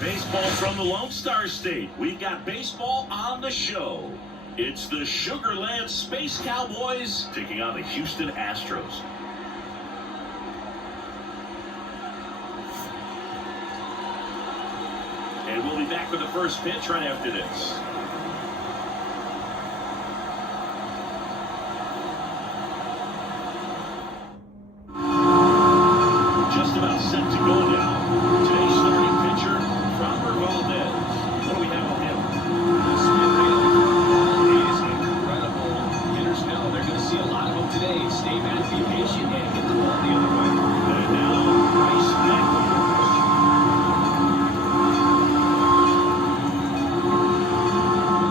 Baseball from the Lone Star State. We've got baseball on the show. It's the Sugar Land Space Cowboys taking on the Houston Astros. And we'll be back with the first pitch right after this. Just about set to go now. Today's starting pitcher, what do we have on him? This man is incredible. Hitters know they're going to see a lot of them today. Stay back, be patient, and get the ball the other way. And now, Bryce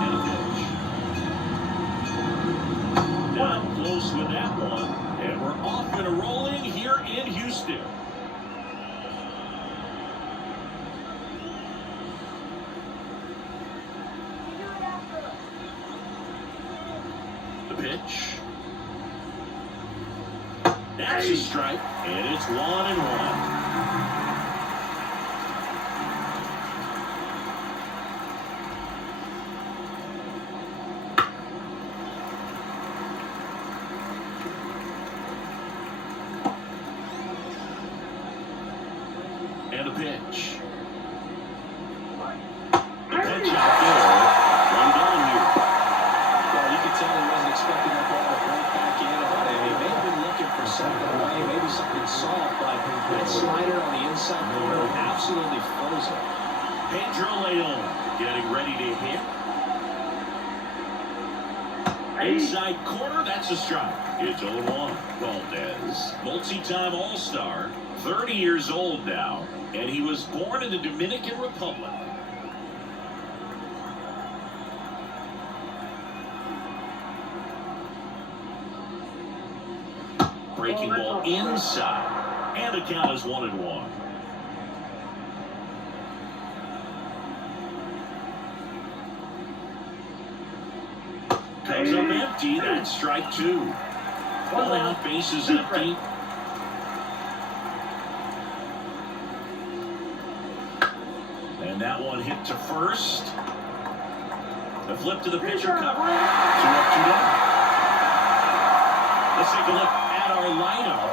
and a pitch. Down close with that one. And we're off and rolling here in Houston. Pitch. That's a strike, and it's 1-1. And a pitch. The pitch out there. One down here. Well, you can tell he wasn't expecting that ball to break back in. He may have been looking for something away, maybe something soft, but that slider on the inside corner absolutely frozen. Pedro Leon getting ready to hit. Inside corner, that's a strike. It's 0-1. Valdez, multi-time All-Star, 30 years old now, and he was born in the Dominican Republic. Breaking ball inside, and the count is 1-1. Comes up empty. That's strike 2. One out, base is empty. And that one hit to first. The flip to the pitcher covering. 2 up, 2 down. Let's take a look at our lineup.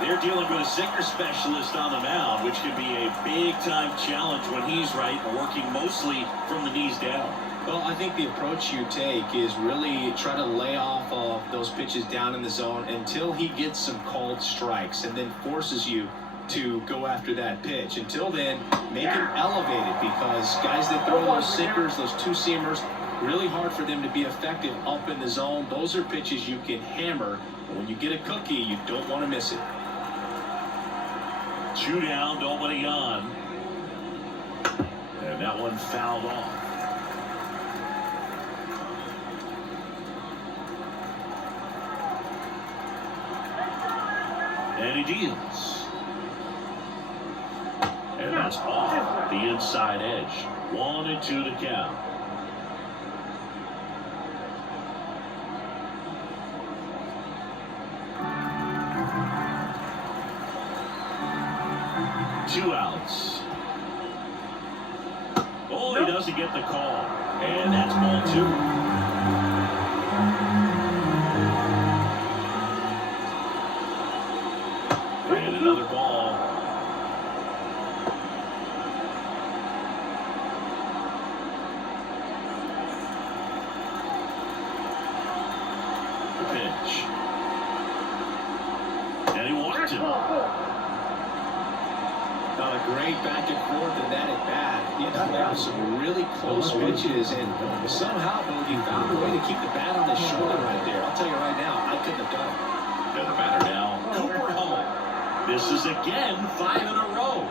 They're dealing with a sinker specialist on the mound, which could be a big-time challenge when he's right, working mostly from the knees down. Well, I think the approach you take is really try to lay off of those pitches down in the zone until he gets some called strikes and then forces you to go after that pitch. Until then, make him elevated, because guys that throw those sinkers, those two-seamers, really hard for them to be effective up in the zone. Those are pitches you can hammer. But when you get a cookie, you don't want to miss it. 2 down, nobody on. And that one fouled off. And he deals. And that's off the inside edge. 1-2 to count. Two outs. Oh, he doesn't get the call. And that's ball 2. And another ball. The pitch. And he walked him. A great back and forth in that at bat. You know, there were some really close pitches, and somehow Bogey found a way to keep the bat on his shoulder right there. I'll tell you right now, I couldn't have done it. And the batter now, Cooper Hummel. This is again 5 in a row.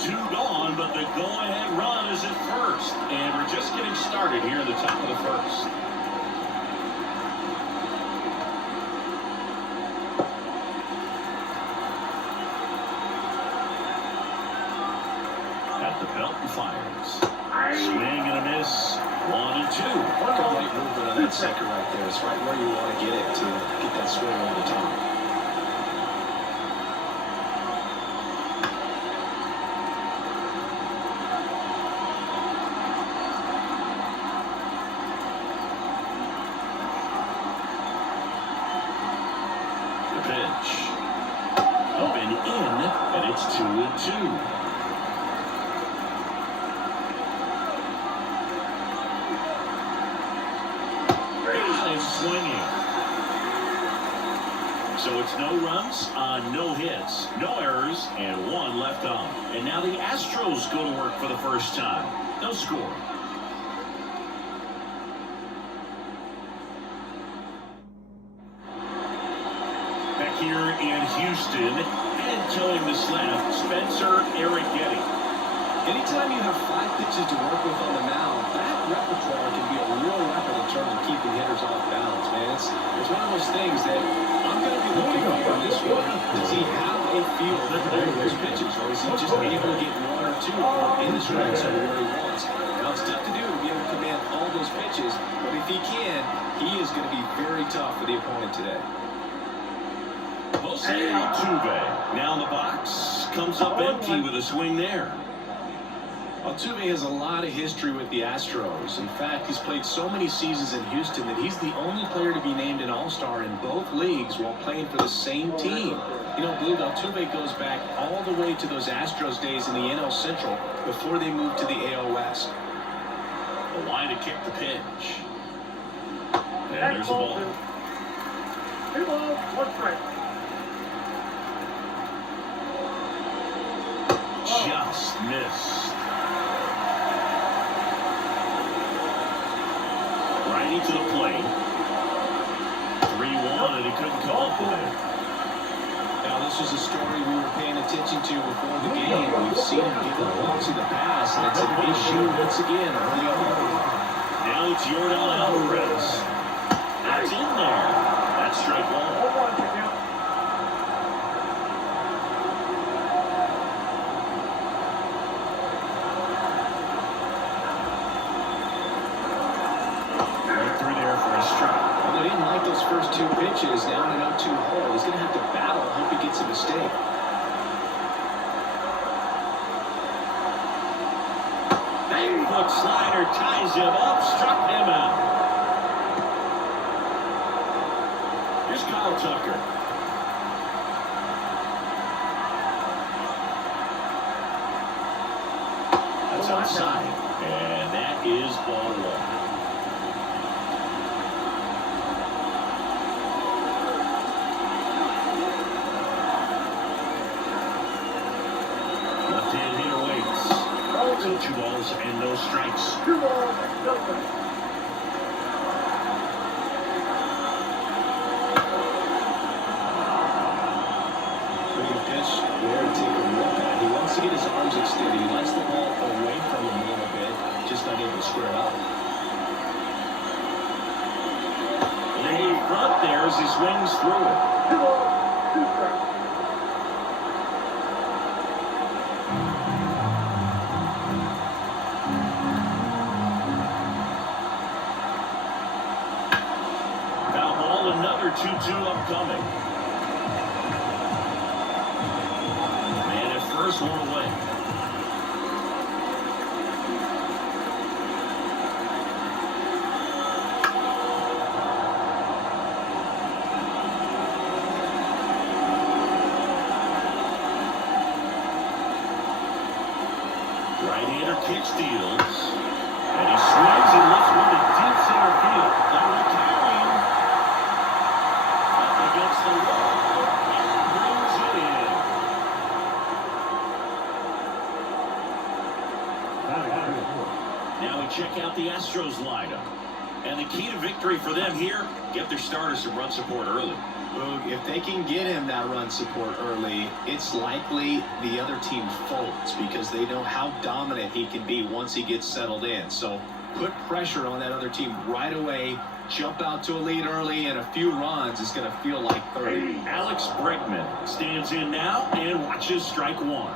Two gone, but the go-ahead run is at first, and we're just getting started here in the top of the first. At the belt and fires. Swing and a miss. 1-2. What a great movement on that second right there. It's right where you want to get it to get that swing on the top. It's 2-2. And swinging. So it's no runs on no hits, no errors, and 1 left on. And now the Astros go to work for the first time. No score. Back here in Houston, and towing the slab, Spencer Arrighetti. Anytime you have 5 pitches to work with on the mound, that repertoire can be a real weapon in terms of keeping hitters off balance, man. It's one of those things that I'm going to be looking for in this one. Does he have a feel for all those pitches, or is he just able to get 1 or 2 in the strike zone where he wants? Now, it's tough to do to be able to command all those pitches, but if he can, he is going to be very tough for the opponent today. Jose Altuve now in the box, comes up empty with a swing there. Altuve has a lot of history with the Astros. In fact, he's played so many seasons in Houston that he's the only player to be named an All-Star in both leagues while playing for the same team. You know, Blue, Altuve goes back all the way to those Astros days in the NL Central before they moved to the AL West. The line to kick the pitch. And there's the ball. 2 balls, 1 strike. Just missed. Righty to the plate. 3-1, and he couldn't come up with it. Now, this was a story we were paying attention to before the game. We've seen him give the Bucs in the past, and it's an issue once again early on. Now it's Yordan Alvarez. That's in there. That's strike 1. 1-1 to count. Well, they didn't like those first 2 pitches down an 0-2 hole. He's going to have to battle. Hope he gets a mistake. Foot slider ties him up, struck him out. Here's Kyle Tucker. That's outside, and that is ball 1. So 2 balls and no strikes. 2 balls, no strikes. Pretty good pitch there to take a look at. He wants to get his arms extended. He likes the ball away from him a little bit, just not able to square it up. In front there as he swings through it. 2 balls, 2 strikes. Another 2-2 upcoming. Man at first, 1 away. Right-hander kick steals. And he swings and lifts one to deep center field. Now retiring. Against the wall and brings it in. Now we check out the Astros lineup. And the key to victory for them here, get their starters some run support early. If they can get him that run support early, it's likely the other team folds because they know how dominant he can be once he gets settled in. So put pressure on that other team right away. Jump out to a lead early, and a few runs is going to feel like 30. Alex Bregman stands in now and watches strike 1.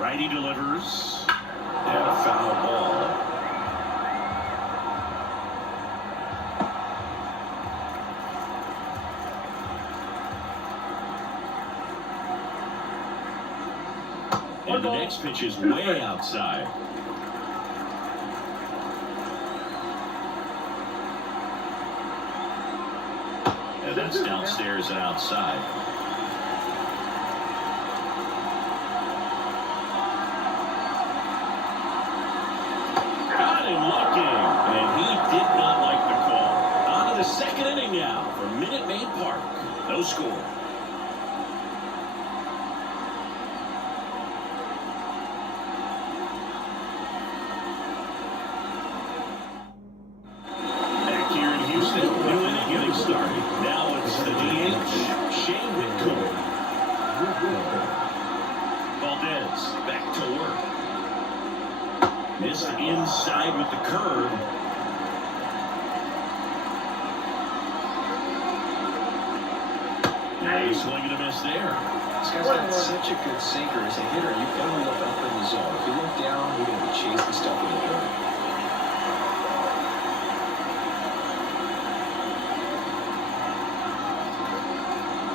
Righty delivers, and a foul ball. And the next pitch is way outside. And that's downstairs and outside. Got him looking, and he did not like the call. On to the second inning now for Minute Maid Park. No score. Back here in Houston, new inning getting started. Now it's the DH, Shane Whitcomb. Valdez back to work. Missed inside with the curve. Yeah, he's swinging a miss there. This guy's got such a good sinker. As a hitter, you've got to look up in the zone. If you look down, you're going to be chasing stuff in the dirt.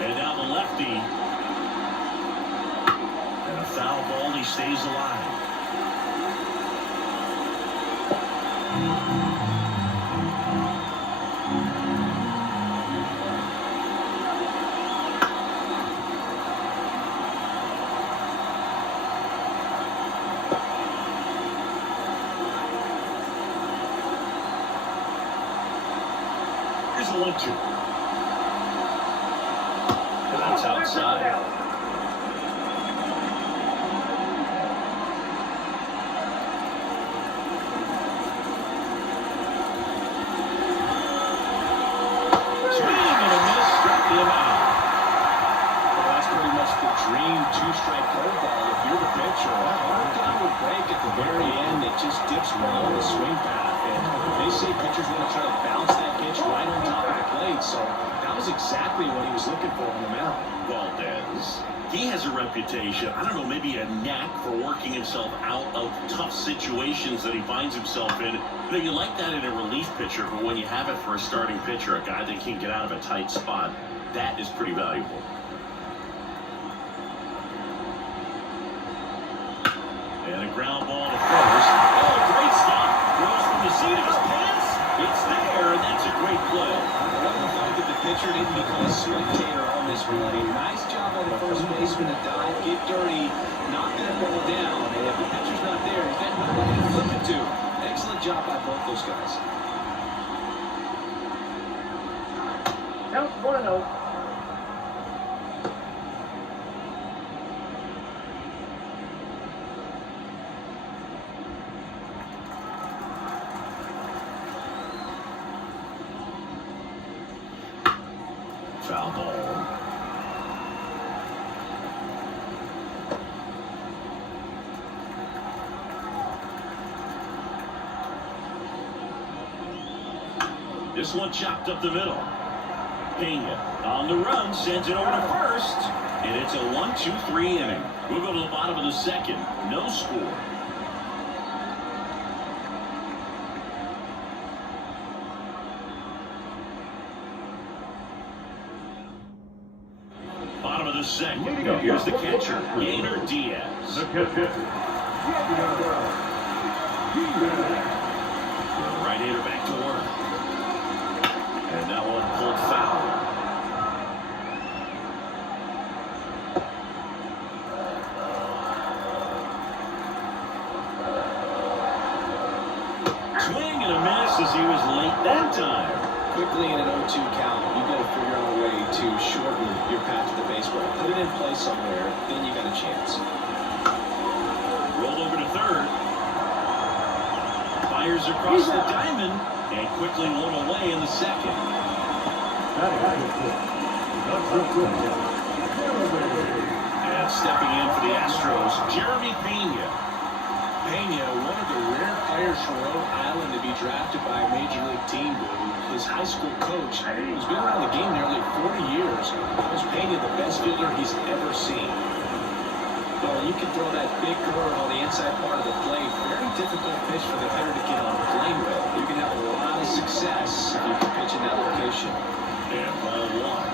And now the lefty. And a foul ball, he stays alive. Here's a 1-2. And that's outside. Dream two-strike curveball if you're the pitcher. That hard time would break at the very end. It just dips well on the swing path. And they say pitchers want to try to bounce that pitch right on top of the plate. So that was exactly what he was looking for on the mound. Valdez. He has a reputation, I don't know, maybe a knack for working himself out of tough situations that he finds himself in. You know, you like that in a relief pitcher, but when you have it for a starting pitcher, a guy that can get out of a tight spot, that is pretty valuable. And a ground ball to first. Oh, great stop. Goes from the seat of his pants. It's there, and that's a great play. I love the fact that the pitcher didn't become a spectator on this play. Nice job by the first baseman to dive, get dirty, knock that ball down. And if the pitcher's not there, he's got nobody to flip it to. Excellent job by both those guys. Count 1-0. Foul ball. This one chopped up the middle. Pena on the run, sends it over to first. And it's a 1-2-3 inning. We'll go to the bottom of the second. No score. Bottom of the second. Here's the catcher, Yainer Diaz. The catcher. Right-hander back to work. And that one pulled foul. Swing and a miss as he was late that time. Quickly in an 0-2 count, you've got to figure out a way to shorten your path to the baseball. Put it in play somewhere, then you got a chance. Rolled over to third. Fires across the diamond and quickly one away in the second. And stepping in for the Astros, Jeremy Pena. Pena, one of the rare players from Rhode Island to be drafted by a major league team. His high school coach, who's been around the game nearly 40 years, calls Pena the best fielder he's ever seen. Well, you can throw that big curve on the inside part of the plate. Very difficult pitch for the hitter to get on the plane with. You can have a lot of success if you can pitch in that location. And ball one.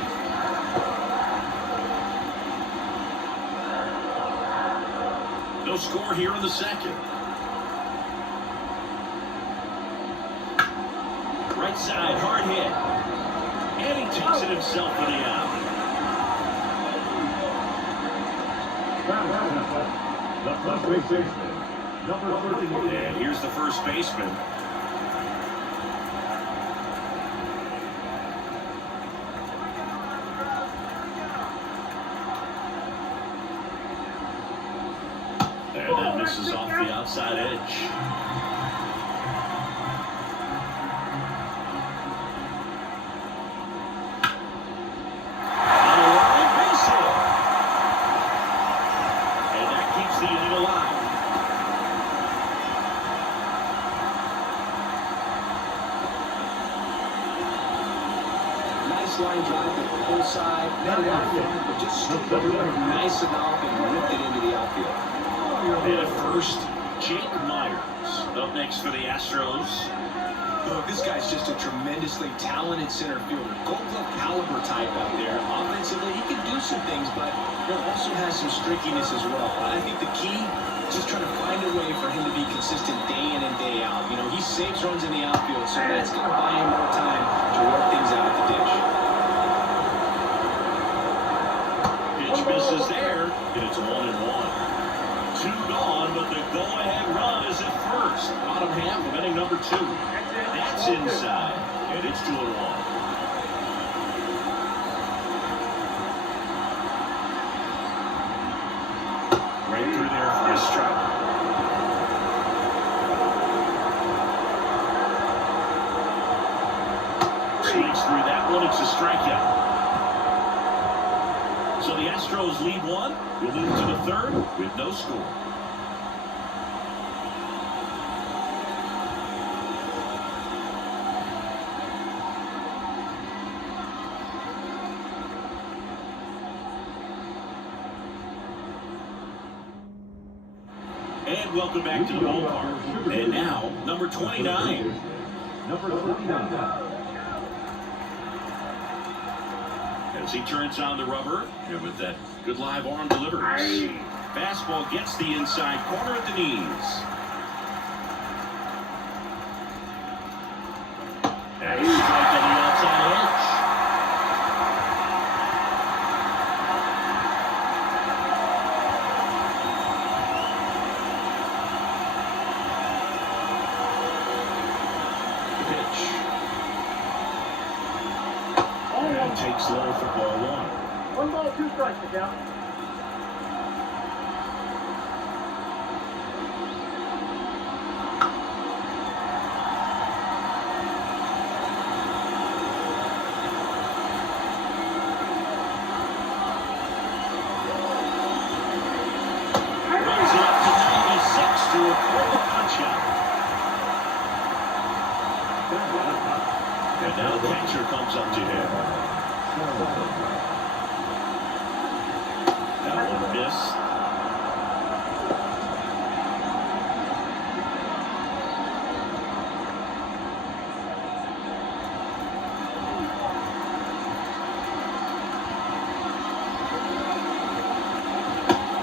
No score here in the second. Right side, hard hit. And he takes it himself for the out. And here's the first baseman. And that misses off the outside edge. On a line base hit. And that keeps the inning alive. Nice line drive to the full side. Not an outfield, but just stripped it nice enough and ripped it into the outfield. And at first, Jake Myers. Up next for the Astros. Look, this guy's just a tremendously talented center fielder. Gold glove caliber type out there. Offensively, he can do some things, but he also has some streakiness as well. I think the key is just trying to find a way for him to be consistent day in and day out. You know, he saves runs in the outfield, so that's going to buy him more time to work things out at the dish. Pitch misses there, and it's 1-1. 2 gone, but the go-ahead run is at first. Bottom half of inning number 2. That's inside, and it's 2-1. Right through there for a strike. Swings through that one. It's a strikeout. So the Astros lead 1. We'll move to the 3rd with no score. And welcome back to the ballpark. And now, number 29. As he turns on the rubber, and with that good live arm delivers. Fastball gets the inside corner at the knees. And a strike on the outside edge. Takes low for ball 1. 1 ball, 2 strikes to count. Runs it up to 96 to a quarter punch out. And now the catcher comes up to him. That one missed.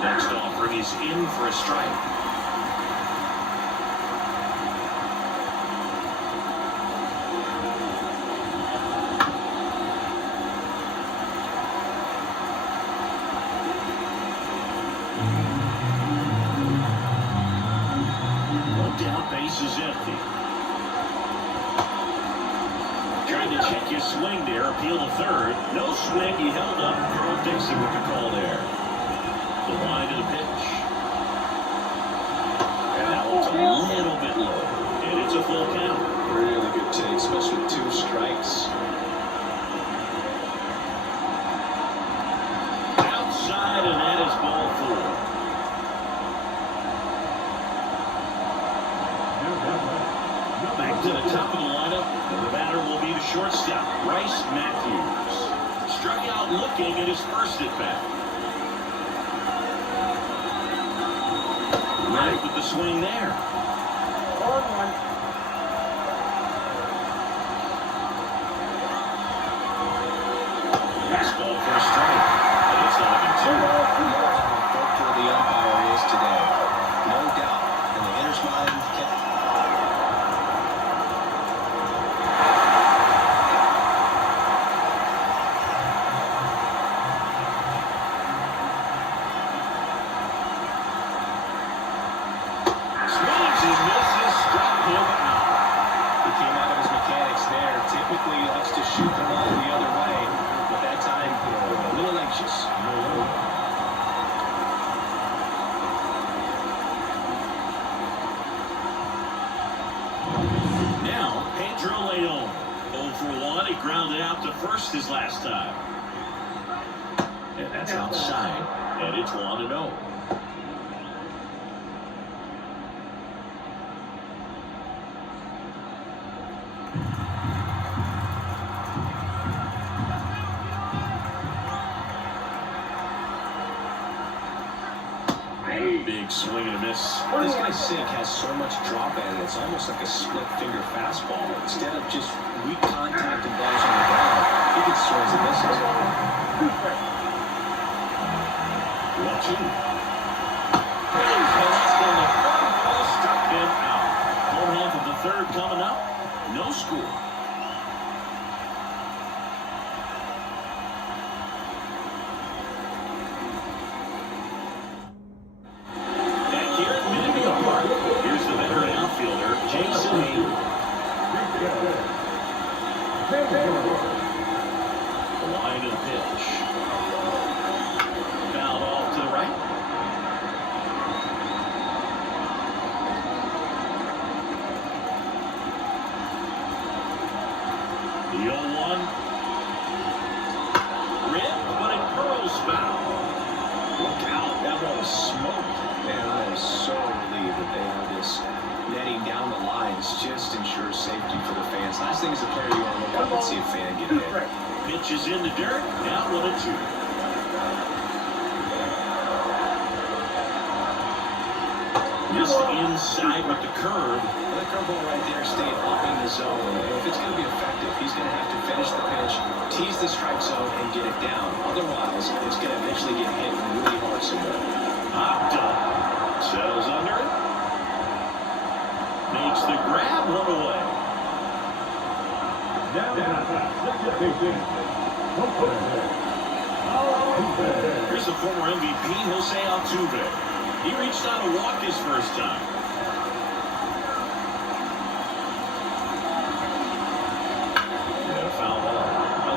Next offering is in for a strike. Base is empty. Trying to check his swing there, appeal to 3rd. No swing, he held up. Carl Dixon with the call there. The line to the pitch. And that one's a little bit low. And it's a full count. Really good take, especially with 2 strikes. Outside, and that is ball 4. Back to the top of the lineup, and the batter will be the shortstop, Bryce Matthews. Struck out looking at his first at bat. Right with the swing there. 1-1. Fastball for a strike, and it's not even 2. Thoughtful the umpire is today. No doubt. In the hitter's mind, for 1. He grounded out to first his last time. And that's outside. And it's 1-0. Big swing and a miss. This guy's sink has so much drop in it, it's almost like a split finger fastball. Instead of just weak contact and balls on the ground, he gets swings and misses. 1-2. Fastball, the third ball struck him out. Home half of the third coming up. No score. The line of the pitch. Fouled off to the right. The 0-1. Ripped, but it curls foul. Look out, that ball was smoked. Man, I am so relieved that they have this netting down the lines. Just ensures safety for the fans. Last thing is a player you want to look up and see a fan get hit. Pitch is in the dirt. Now 1-2. Just inside with the curve. That curveball right there stayed up in the zone. And if it's going to be effective, he's going to have to finish the pitch, tease the strike zone, and get it down. Otherwise, it's going to eventually get hit really hard somewhere. Hopped up. Settles under it. Makes the grab, 1 away. Here's the former MVP, Jose Altuve. He reached out to walk his first time. And a foul ball.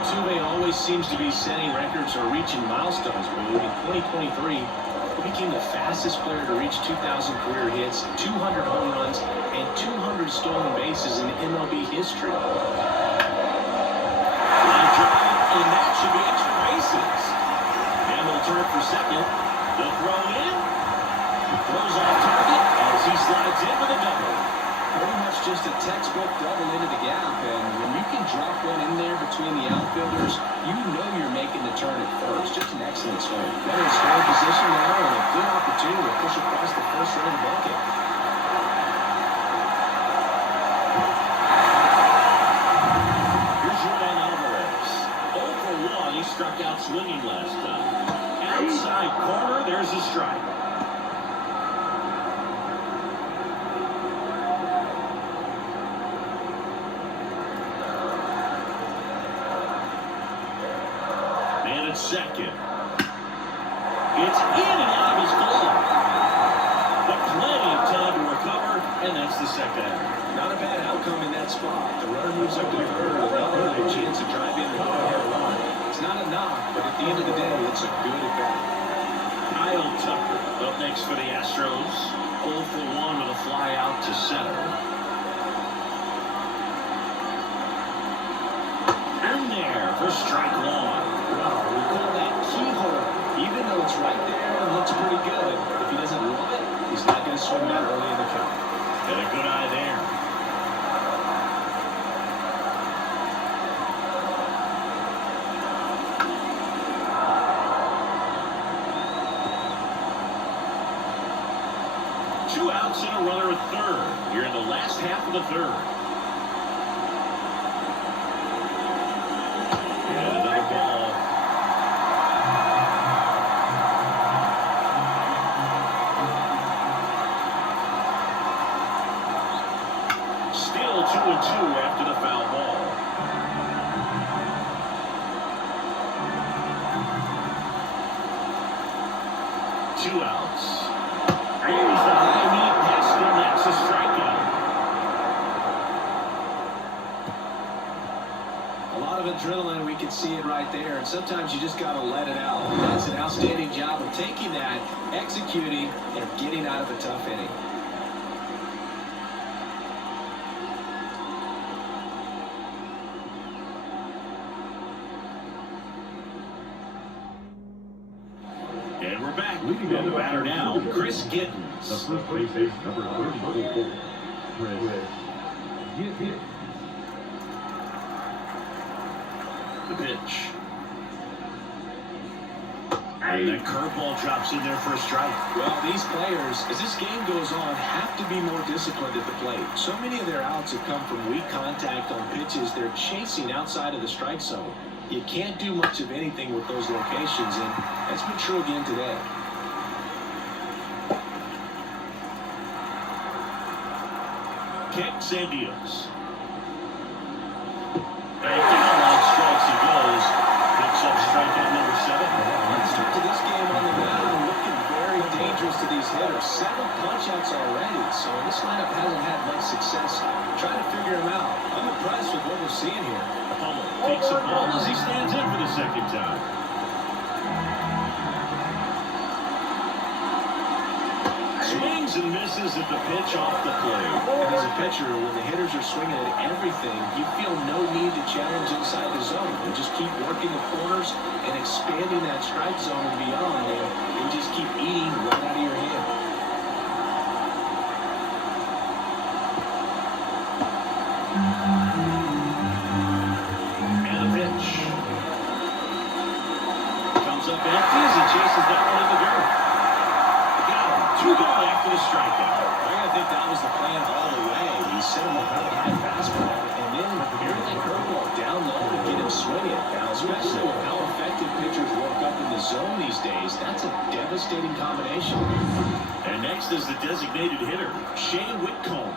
Altuve always seems to be setting records or reaching milestones. But in 2023, he became the fastest player to reach 2,000 career hits, 200 home runs, and 200 stolen bases in MLB history. And that should be extra bases. And they'll turn for second. They'll throw in. Throws off target as he slides in with a double. Pretty much just a textbook double into the gap. And when you can drop one in there between the outfielders, you know you're making the turn at first. Just an excellent swing. They're in scoring position now and a good opportunity to push across the first row of the bucket. He struck out swinging last time. Outside corner, there's a strike. And at second. It's in and out of his glove. But plenty of time to recover, and that's the second out. Not a bad outcome in that spot. The runner moves up to the third with another chance to drive in the go-ahead run. It's not a knock, but at the end of the day, it's a good at-bat. Kyle Tucker up next for the Astros. 0 for 1 with a fly out to center. And there for strike 1. Well, we call that keyhole. Even though it's right there and looks pretty good, if he doesn't love it, he's not going to swing that early in the count. Got a good eye there. Two outs and a runner at third. You're in the last half of the third. And another ball. Still 2-2 after the foul ball. Two outs. Here's the high knee pest, and that's a strikeout. A lot of adrenaline, we can see it right there, and sometimes you just got to let it out. That's an outstanding job of taking that, executing, and getting out of a tough inning. Chris The Gittens. first base is number 34, Chris Gittens. The pitch. And that curveball drops in there for a strike. Well, these players, as this game goes on, have to be more disciplined at the plate. So many of their outs have come from weak contact on pitches they're chasing outside of the strike zone. You can't do much of anything with those locations, and that's been true again today. Kicks and deals. And down on strikes he goes. Picks up strikeout number 7. Start to this game on the mound, looking very dangerous to these hitters. 7 punch-outs already, so this lineup hasn't had much success trying to figure him out. I'm impressed with what we're seeing here. Hummel takes a ball as he stands in for the second time. Swings and misses at the pitch off the plate. And as a pitcher, when the hitters are swinging at everything, you feel no need to challenge inside the zone. You just keep working the corners and expanding that strike zone and beyond, and just keep eating right out of your hand. And a pitch. Comes up empty as he chases that one in the dirt. Got him. 2 gone after the strikeout. I think that was the plan all the way. He set him up with a high fastball, and then here's that curveball down low to get him swinging. Now, especially with how effective pitchers work up in the zone these days, that's a devastating combination. And next is the designated hitter, Shea Whitcomb.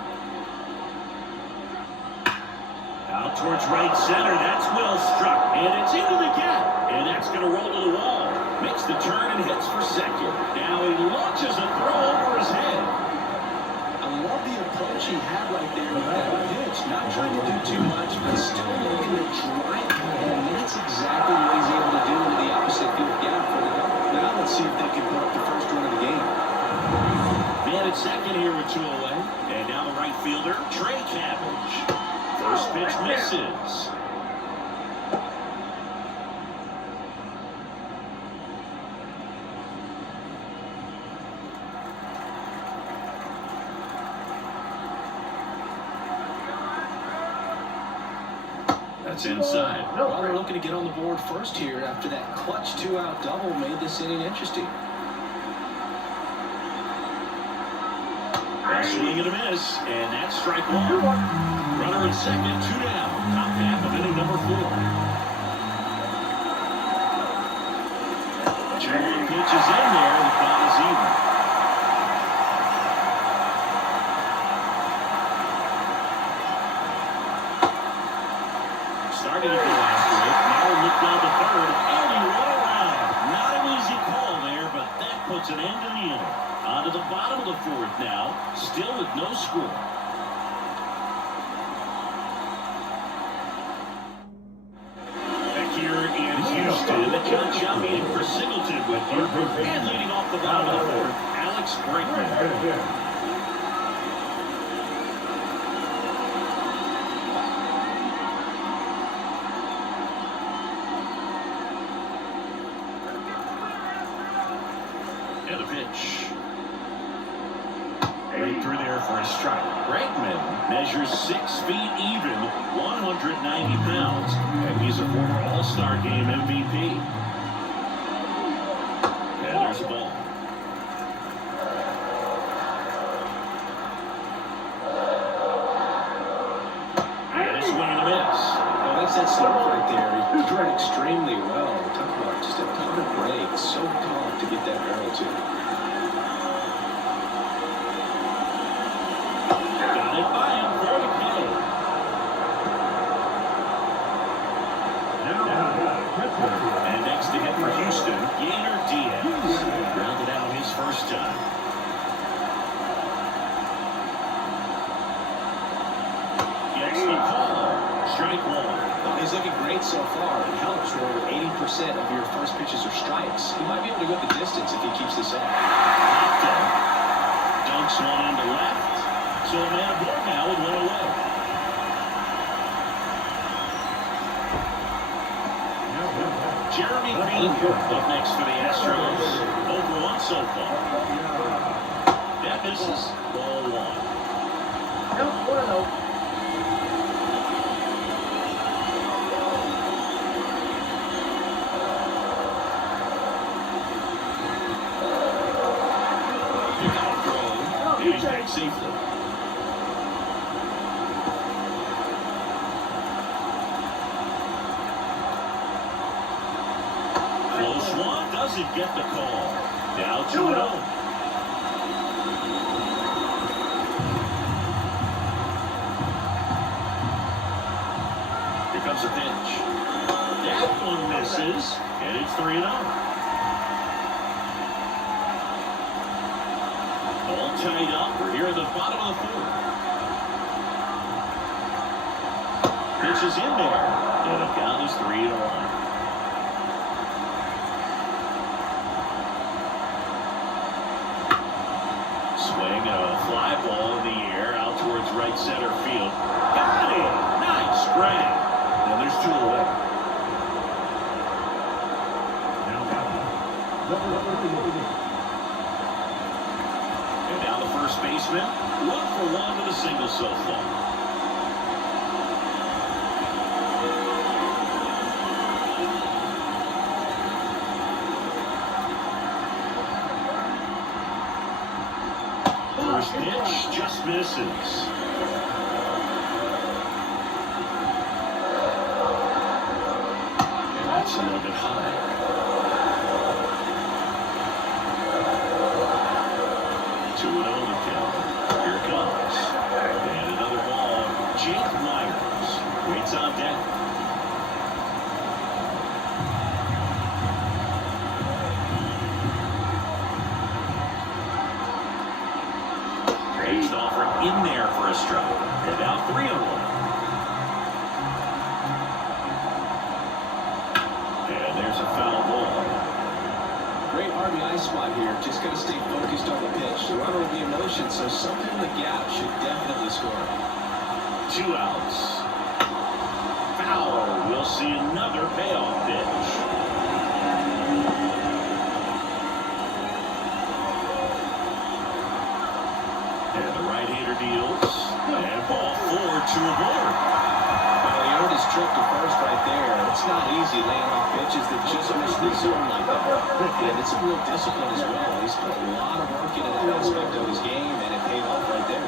Out towards right center. That's well struck. And it's into the gap. And that's going to roll to the wall. Makes the turn and hits for second. Now he launches a throw over his head. I love the approach he had right there with that pitch. Not trying to do too much, but still looking to drive it. And that's exactly what he's able to do into the opposite field gap for the double. Now let's see if they can put up the first run of the game. Man at second here with 2 away. And now the right fielder, Trey Cabbage. First pitch misses. That's inside. Well, they're looking to get on the board first here after that clutch 2-out double made this inning interesting. A swing and a miss, and that's strike 1. Runner at second, 2 down. Top half of inning number 4. 2-1 pitch is in there, the count is even. Starting at the last rate, now look down the third, and he went around. Not an easy call there, but that puts an end to the inning. On to the bottom of the 4th now, still with no score. Back here in Houston, John Shelby and Chris Singleton with you. And leading off the bottom of the 4th, Alex Brinkman. And a pitch. Right through there for a strike. Bregman measures 6 feet even, 190 pounds, and he's a former All-Star Game MVP. And there's a ball. And a swing and a miss. Well, that's that stuff right there. He threw it extremely well. Talk about just a ton of break. So tough to get that barrel to. Got it by him for the kill. And next to hit for Houston, Gainer Diaz. Rounded out his first time. Gets the call. Strike 1. Well, he's looking great so far. It helps where 80% of your first pitches are strikes. He might be able to go the distance if he keeps this up. Popped up. Dunks one into left. So a man aboard now with 1 away. Jeremy Green up next for the Astros. Over 1 so far. That misses. Ball one. Count 1-0. He's back safely. Close one. Doesn't get the call. Down 2-0. Here comes a pitch. That one misses. And it's 3-0. All tied up. We're here at the bottom of the fourth. Pitch is in there. And the count is 3-1. Swing and a fly ball in the air out towards right center field. Got it! Nice grab. And there's 2 away. And now the first baseman, 1-for-1 with a single so far. First pitch just misses. And that's a little bit high. 2-0 the count. Here it comes. And another ball. Jake Myers waits on deck. He's offering in there for a strike. And now 3-1. And there's a foul ball. Great RBI spot here. Just got to stay focused on the pitch. The runner will be in motion, so something in the gap should definitely score. 2 outs. Foul. We'll see another payoff pitch. And the right-hander deals. And ball 4 to a board. Well, he earned his trip to first right there. It's not easy laying off pitches that just miss the zone like that. And it's a real discipline as well. He's put a lot of work into that aspect of his game, and it paid off right there.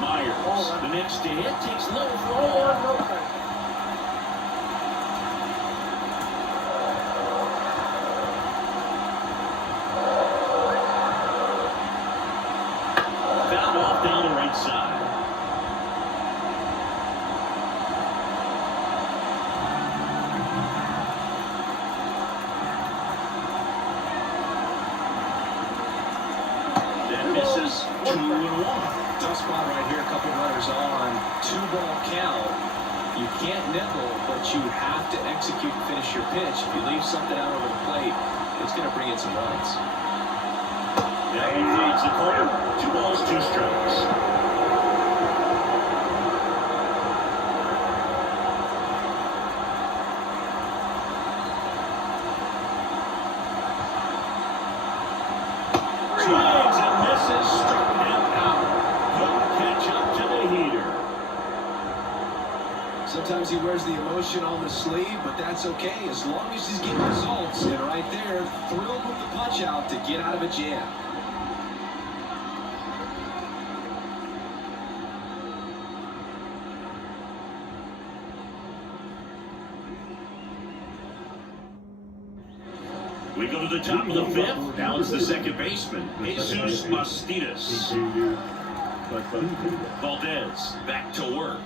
Myers, the next to hit, takes low for a Ball ball. 1, no strike. Fouled off down the right side. That misses. 2-1. Tough spot right here. A couple runners on. 2-ball count. You can't nickel, but you have to execute and finish your pitch. If you leave something out over the plate, it's going to bring in some runs. Now he fades the corner. 2 balls, 2 strikes. Swings and misses. Struck him out. Couldn't catch up to the heater. Sometimes he wears the emotion on the sleeve, but that's okay as long as he's getting results. And right there, thrilled with the punch out to get out of a jam. We go to the top of the 5th. Now it's the second baseman, Jesus Bastidas. Valdez back to work.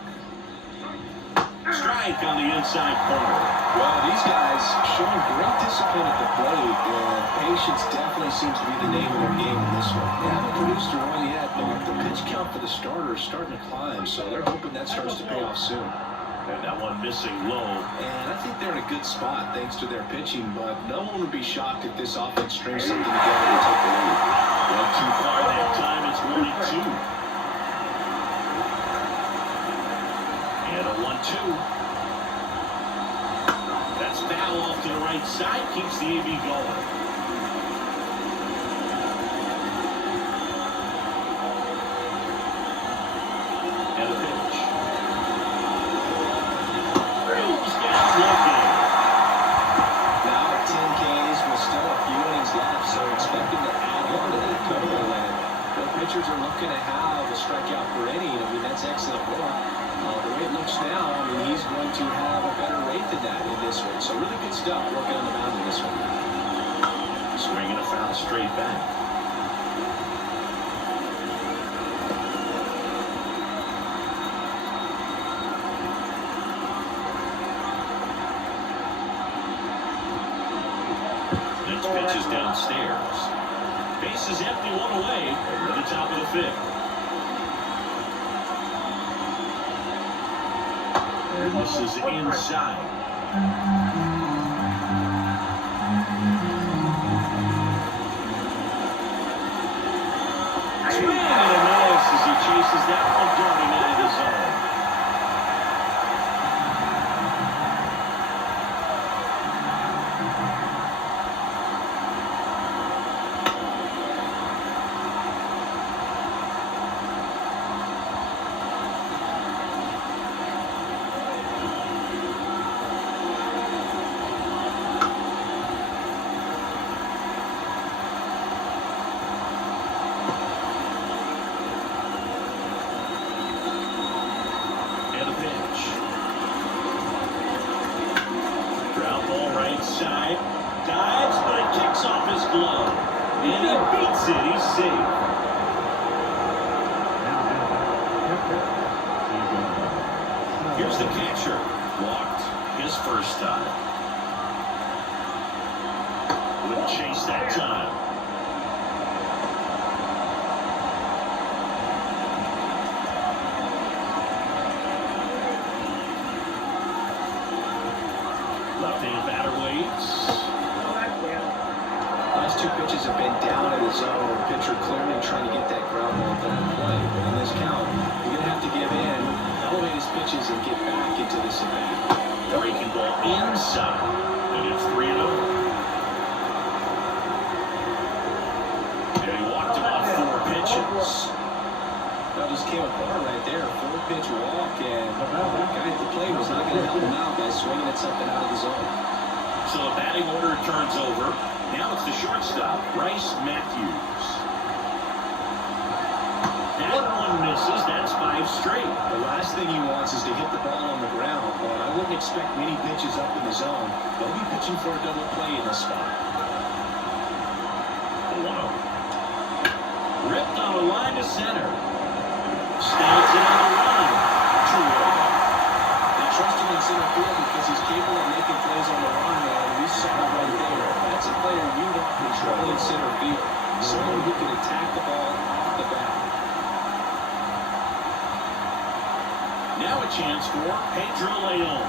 Strike on the inside corner. Well, these guys showing great discipline at the plate, and patience definitely seems to be the name of their game in this one. They haven't produced a run yet, but the pitch count for the starter is starting to climb, so they're hoping that starts to pay off soon. And that one missing low. And I think they're in a good spot thanks to their pitching, but no one would be shocked if this offense strings something together to take the lead. Well, too far that time. It's 1-2. And a 1-2. That's foul off to the right side, keeps the AB going. And a pitch. He's got looking. Now at 10 Ks with still a few innings left, so expecting to add on to that total. And the pitchers are looking to have a strikeout per inning. I mean, that's excellent work. The way it looks now, I mean, he's going to have a better rate than that in this one. So really good stuff working on the mound in this one. Swinging a foul straight back. Next pitch is downstairs. Base is empty, one away. Over the top of the fifth. And this is inside. Swing and a miss as he chases that one darting out of the zone. Side, dives, but it kicks off his glove. And he beats it. He's safe. Here's the catcher. Walked his first time. Wouldn't chase that time. Left-hand batter waits. Last two pitches have been down in the zone. The pitcher clearly trying to get that ground ball down in play. But in this count, you're going to have to give in, elevate his pitches, and get back into this event. Breaking ball inside. And it's 3-0. And he walked about 4 pitches. That just came apart right there. 4-pitch walk, and the guy at the plate was not going to help him out by swinging at something out of the zone. So the batting order turns over. Now it's the shortstop, Bryce Matthews. That one misses. That's 5 straight. The last thing he wants is to hit the ball on the ground, but I wouldn't expect many pitches up in the zone. They'll be pitching for a double play in this spot. 1-0. Ripped on a line to center. Stands in on the run. 2-0. They trust him in center field because he's capable of making plays on the run, and we saw it right there. That's a player you want controlling center field. Someone who can attack the ball off the bat. Now a chance for Pedro Leon.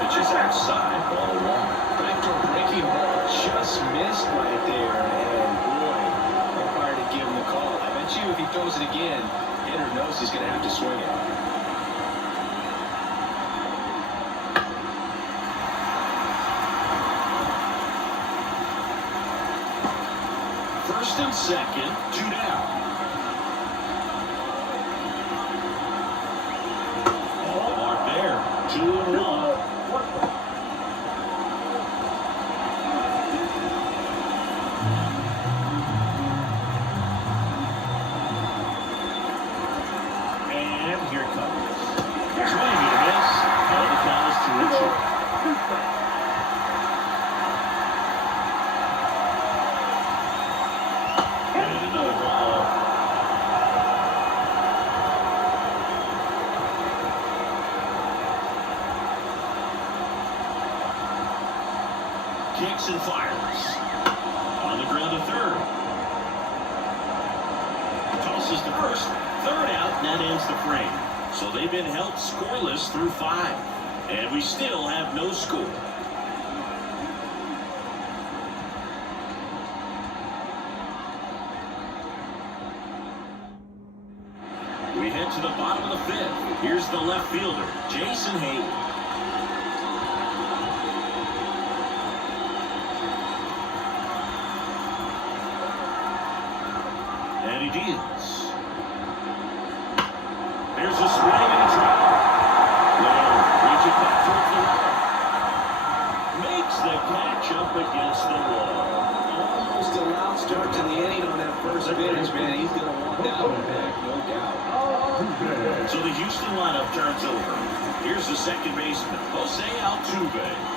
Pitches outside, ball 1. Backdoor breaking ball just missed right there, and boy, umpire to give him the call. I bet you if he throws it again, hitter knows he's going to have to swing it. First and second, 2 down. Ball mark there, 2-1. And here it comes. Swing and a miss. Now the count is 2-2. And another ball. Kicks and fires. On the ground to third. Tosses to first. Third out, and that ends the frame. So they've been held scoreless through 5. And we still have no score. We head to the bottom of the fifth. Here's the left fielder, Jason Hayward. And he deals. There's a swing and a drop. Well, reach it back towards the wall. Makes the catch up against the wall. Almost a loud start to the inning on that first pitch, man. He's going to want that one back, no doubt. So the Houston lineup turns over. Here's the second baseman, Jose Altuve.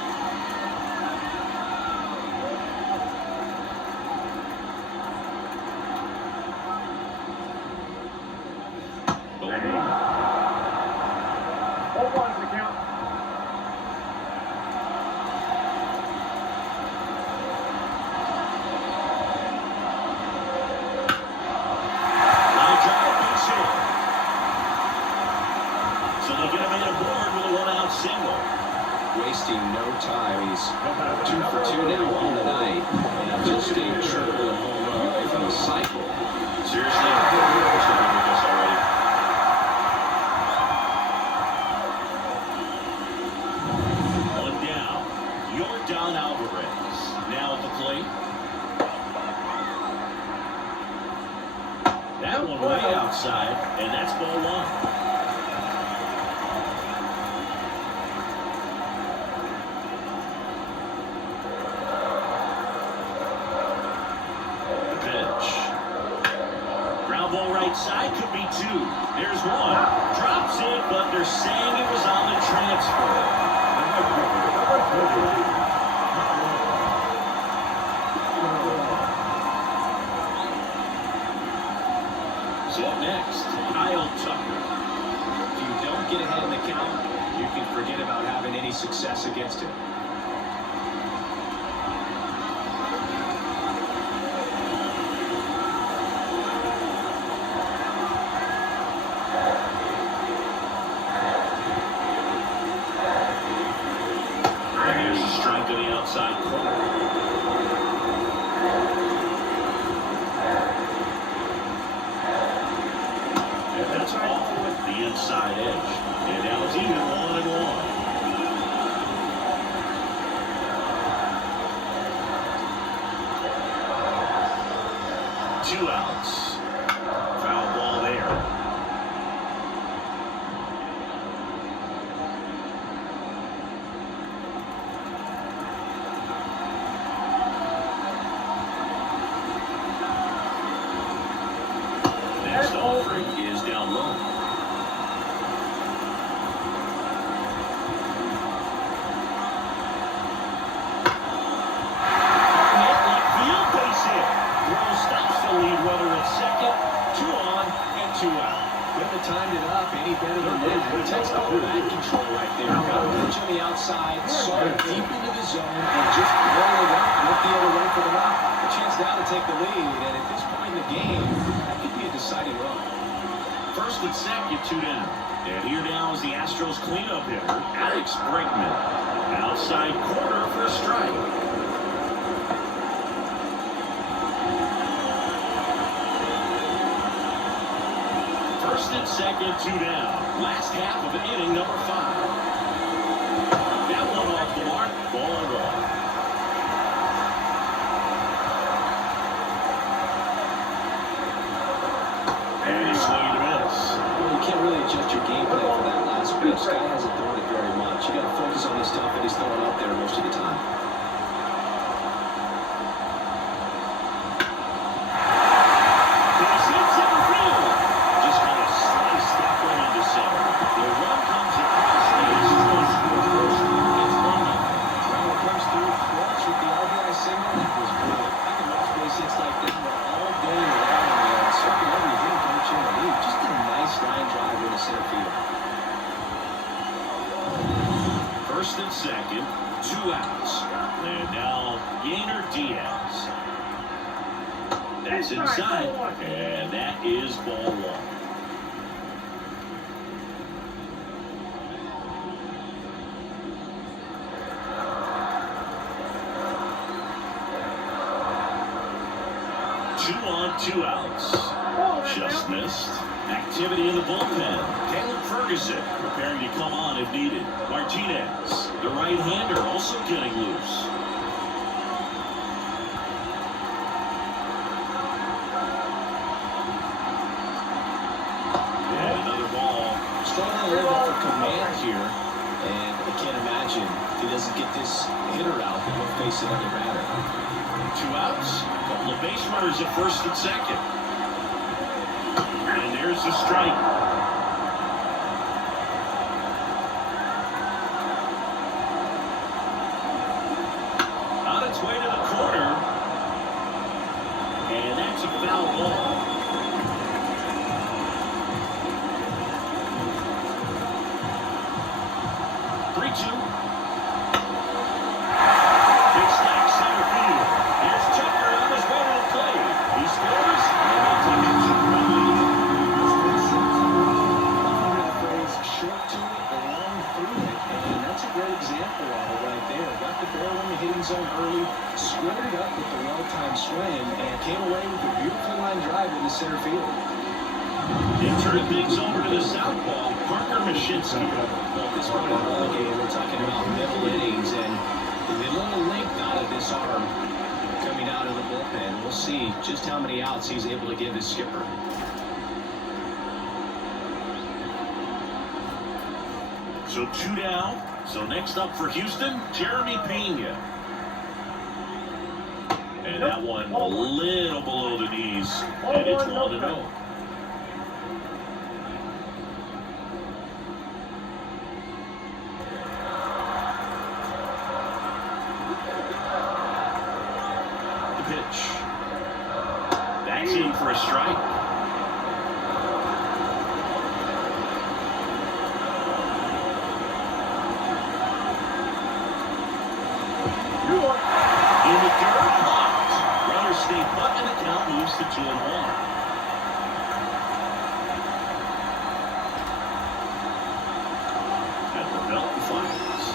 Wasting no time. He's 2 for 2 now on the night. And just staying triple and home run away from the cycle. Seriously, I'm with us already. One down. Yordan Alvarez now at the plate. That one way outside, and that's ball one. Ball right side, could be two. There's one. Drops it, but they're saying it was on the transfer. So up next, Kyle Tucker. If you don't get ahead in the count, you can forget about having any success against him. Outside corner. And that's off with the inside edge. And now it's even 1-1. 2 outs. Foul ball there. Next offering is down low. Left field base hit. Throw stops the lead runner at second. 2 on and 2 out. Couldn't have timed it up any better than that. It takes all bat control right there. Got a pitch on the outside, saw it deep into the zone, and just roll it up with the other right for the knock. A chance now to take the lead, and at this point in the game, that could be a deciding run. First and second, 2 down. And here now is the Astros cleanup hitter, Alex Bregman. Outside corner for a strike. First and second, 2 down. Last half of inning number 5. That one off the mark, ball 1. And he swung and a miss. Well, you can't really adjust your game plan for that last pitch. This guy hasn't thrown it very much. You got to focus on the stuff that he's throwing out there most of the time. Base hit center field. Just kind of sliced that one into center. The run comes across the Astros. It's 1-0. Well, it comes through clutch with the RBI single. That was brilliant. I can watch base hits like that all day long, man. Circle every hit, don't you? Just a nice line drive into center field. First and second, 2 outs. And now Yainer Diaz. That's inside. And that is ball 1. Two on, 2 outs. Just missed. Activity in the bullpen. Caleb Ferguson preparing to come on if needed. Martinez, the right-hander, also getting loose. And another ball. Struggling a little bit for command here, and I can't imagine if he doesn't get this hitter out that he'll face another batter. 2 outs. Couple of base runners at first and second. And there's the strike. On its way to the corner. And that's a foul ball. Zone early, squared it up with the well-timed swing, and came away with a beautiful line drive in the center field. They turn things over to the southpaw, Parker Mashinsky. Well, at this point in the ball game, we're talking about middle innings, and the little length out of this arm coming out of the bullpen. We'll see just how many outs he's able to give his skipper. So 2 down. So next up for Houston, Jeremy Pena. And that one a little below the knees. And it's 1-0. The pitch. That's in for a strike. In the dirt, blocked. Runners stay put, and the count moves to 2-1. At the belt fires.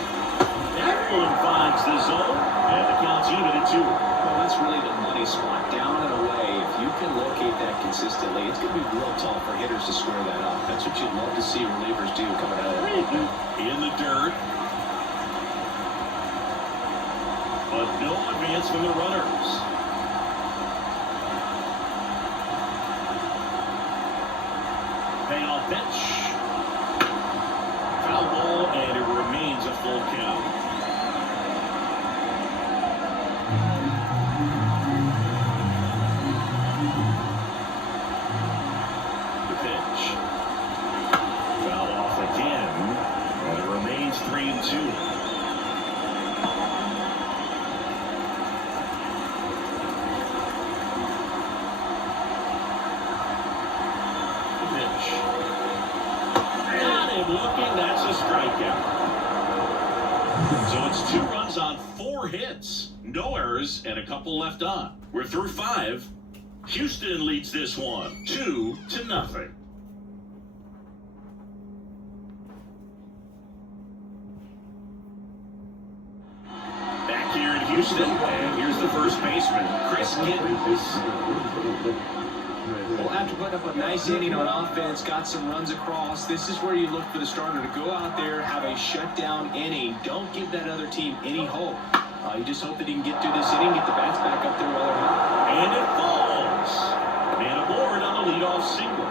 That one finds the zone, and the count's even at 2. Well, that's really the money spot, down and away. If you can locate that consistently, it's going to be real tough for hitters to square that up. That's what you'd love to see relievers do coming out of that bullpen. In the dirt. But no advance from the runners. Payoff pitch. Foul ball, and it remains a full count. The pitch. Foul off again, and it remains 3-2. Looking, that's a strikeout. So it's 2 runs on 4 hits, no errors, and a couple left on. We're through 5. Houston leads this one 2-0. Back here in Houston, and here's the first baseman, Chris Gittens. Well, after putting up a nice inning on offense, got some runs across, this is where you look for the starter to go out there, have a shutdown inning. Don't give that other team any hope. You just hope that he can get through this inning, get the bats back up there while they're hot. And it falls. Man aboard on the leadoff single.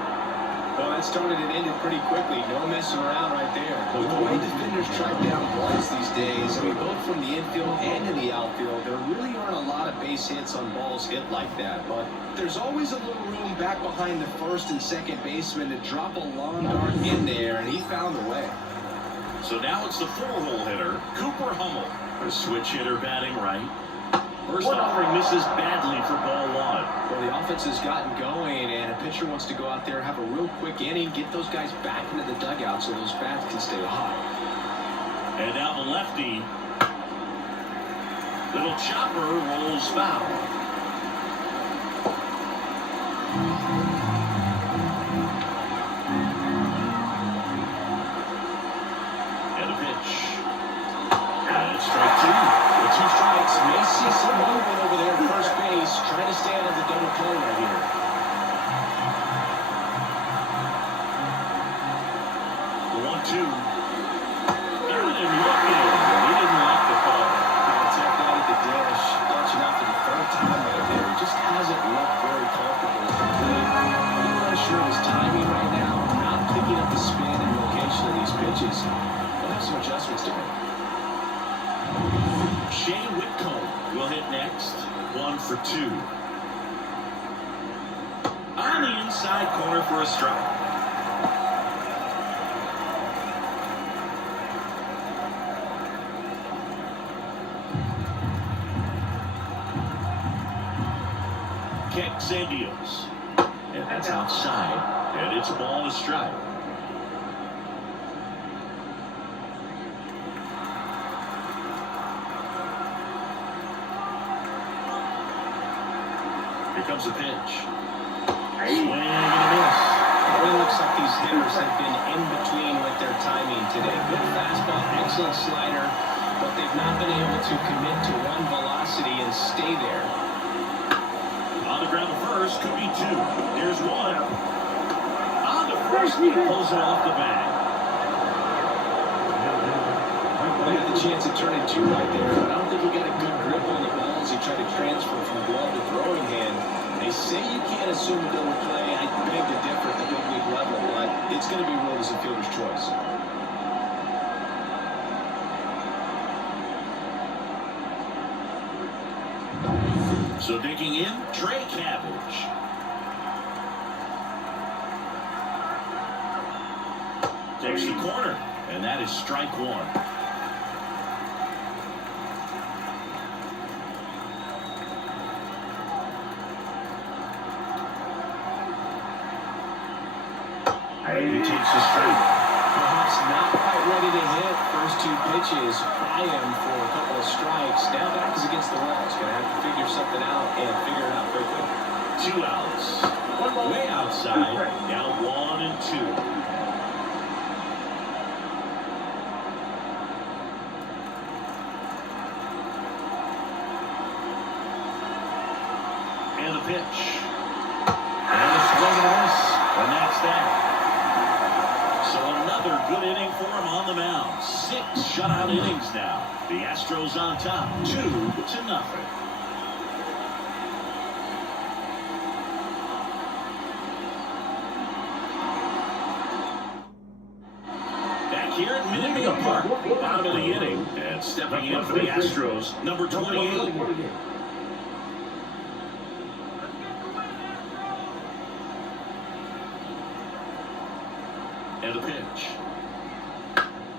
Well, that started and ended pretty quickly. No messing around right there. With the way defenders track down balls these days, I mean, both from the infield and in the outfield, there really aren't a lot of base hits on balls hit like that. But there's always a little room back behind the first and second baseman to drop a long dart in there, and he found the way. So now it's the 4-hole hitter, Cooper Hummel. A switch hitter batting right. First offering misses badly for ball 1. Well, the offense has gotten going, and a pitcher wants to go out there, have a real quick inning, get those guys back into the dugout so those bats can stay hot. And now the lefty. Little chopper rolls foul. And a pitch. And it's strike 2. With 2 strikes, may see some movement over there at first base, trying to stay out of the double play right here. outside corner for a strike. Kicks and deals. And that's outside. And it's a ball and a strike. Here comes the pitch. Swing and a miss. It really looks like these hitters have been in between with their timing today. Good fastball, excellent slider, but they've not been able to commit to one velocity and stay there. On the ground to first, could be two. Here's one. On the first, he pulls it off the bag. They had the chance to turn it two right there. I don't think he got a good grip on the ball as he tried to transfer from glove to throwing hand. They say you can't assume a double play. I beg to differ at the big league level, but it's going to be ruled as a fielder's choice. So digging in, Trey Cabbage. Takes the corner, and that is strike one. And he takes a strike. Perhaps not quite ready to hit. First two pitches by him for a couple of strikes. Now back is against the wall. He's going to have to figure something out and figure it out quickly. 2 outs. Way outside. Now 1 and 2. And the pitch. And a swing and a miss. And that's that. So another good inning for him on the mound. 6 shutout innings now. The Astros on top, 2-0. Back here at Minute Maid Park, bottom of the inning, and stepping in for the Astros, number 28. And the pitch.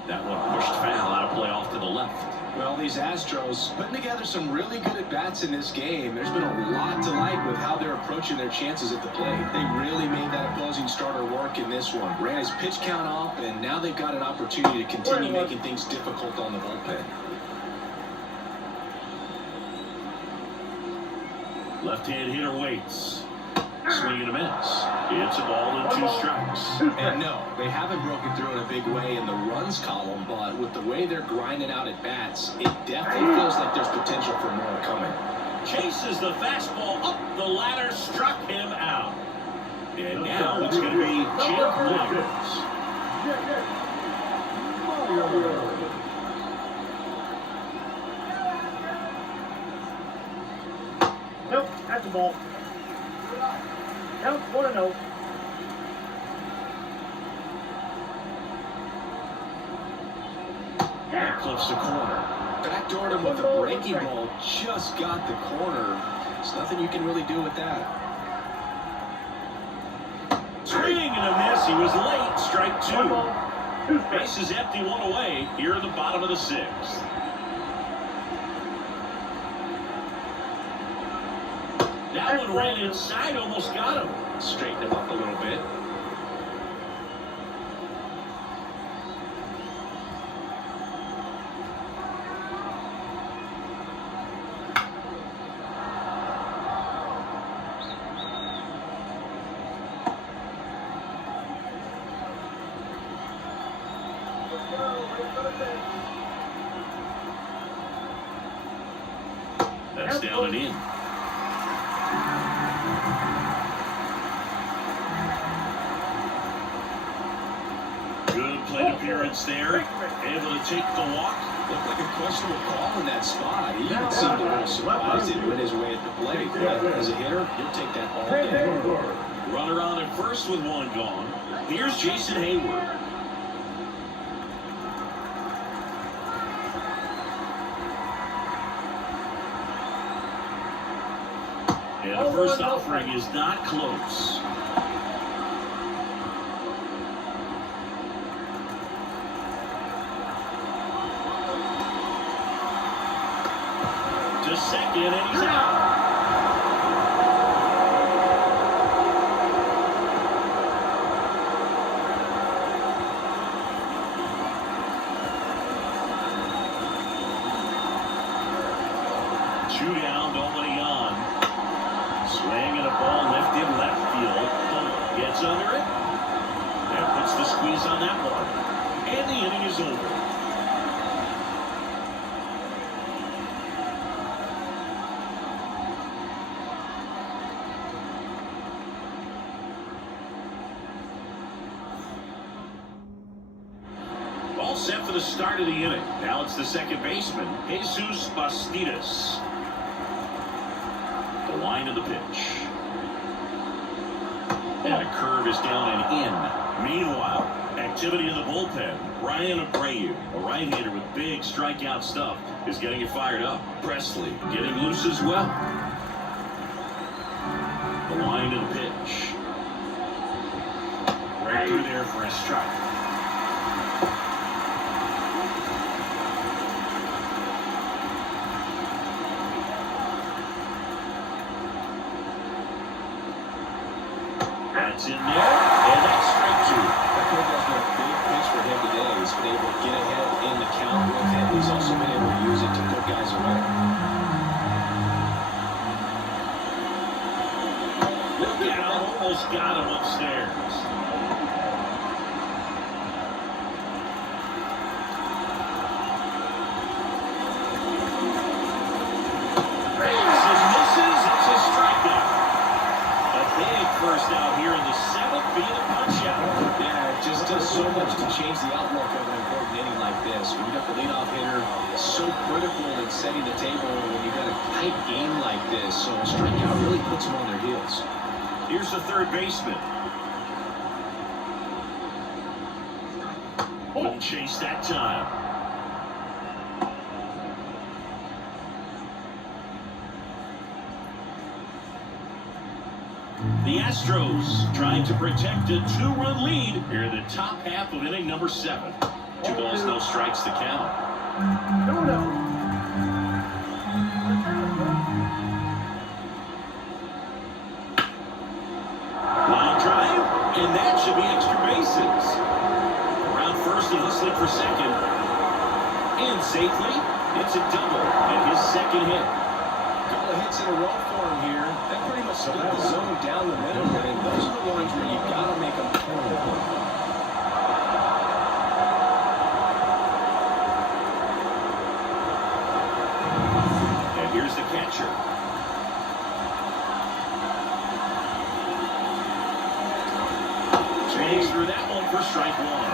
That one pushed foul out of play off to the left. Well, these Astros putting together some really good at-bats in this game. There's been a lot to like with how they're approaching their chances at the plate. They really made that opposing starter work in this one. Ran his pitch count off, and now they've got an opportunity to continue making things difficult on the bullpen. Left-hand hitter waits. Swing and a miss. It's a ball and 2 strikes. And no, they haven't broken through in a big way in the runs column, but with the way they're grinding out at bats, it definitely feels like there's potential for more coming. Chases the fastball up the ladder, struck him out. And now it's going to be Jake Myers. Nope, that's the ball. Count 1-0. And clips the corner. Backdoored him with a breaking ball, just got the corner. There's nothing you can really do with that. Swing and a miss. He was late. Strike 2. 1 ball, 2 strikes. Base is empty, 1 away. Here in the bottom of the 6th. That one ran inside, almost got him. Straighten him up a little bit. That's down and in. Good plate appearance there. Able to take the walk. Looked like a questionable call in that spot. He even seemed a little surprised it went his way at the plate. But as a hitter, you'll take that all day. Runner on at first with 1 gone. Here's Jason Hayward. And the first offering is not close. To second, and he's out. Two down, nobody on. Swing and a ball lifted left field. Gets under it. And puts the squeeze on that one. And the inning is over. All set for the start of the inning. Now it's the second baseman, Jesus Bastidas. The line of the pitch. And a curve is down and in. Meanwhile, activity in the bullpen. Ryan Abreu, a right-hander with big strikeout stuff, is getting it fired up. Presley getting loose as well. The line of the pitch. Right through there for a strike. That's in there, and that's strike two. That could have been a big pitch for him today. He's been able to get ahead in the count with it. He's also been able to use it to put guys away. Look out, almost got him upstairs. Raises, misses, it's a strikeout. Big first out here in the seventh, being a punch out. Yeah, it just does so much to change the outlook of an important inning like this. When you got the leadoff hitter, so critical in setting the table when you got a tight game like this. So a strikeout really puts them on their heels. Here's the third baseman. Won't chase that time. The Astros trying to protect a two-run lead here in the top half of inning number 7. 2 balls, no strikes to count. Line drive, and that should be extra bases. Around first and hustling for second. And safely, it's a double and his second hit. Couple of hits in a row for him here. That pretty much split the zone down the middle, and those are the ones where you got to make them. And here's the catcher. Swings through that one for strike one.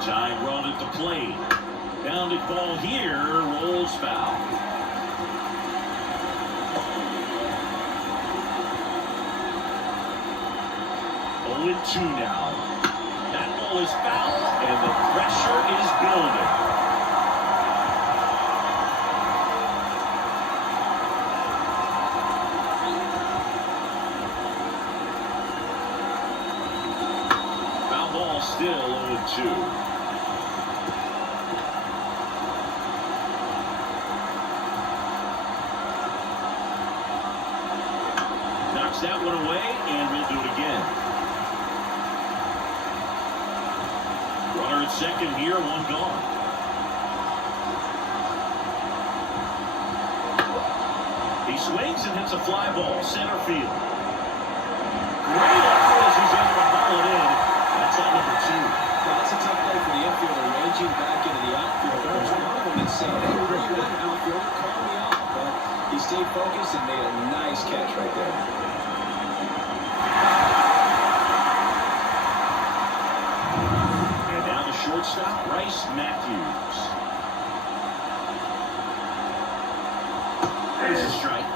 Time run at the plate. Bounded ball here, rolls foul. 0-2 now. That ball is foul, and the pressure is building. Foul ball still 0-2. That one away, and we'll do it again. Runner at second here, one gone. He swings and hits a fly ball, center field. Great effort as he's able to haul it in. That's out number 2. That's a tough play for the infielder, ranging back into the outfield. There's one of them that's saying, hey, where you at, outfielder? Call me off. But he stayed focused and made a nice catch right there. Shortstop Bryce Matthews. There's a strike.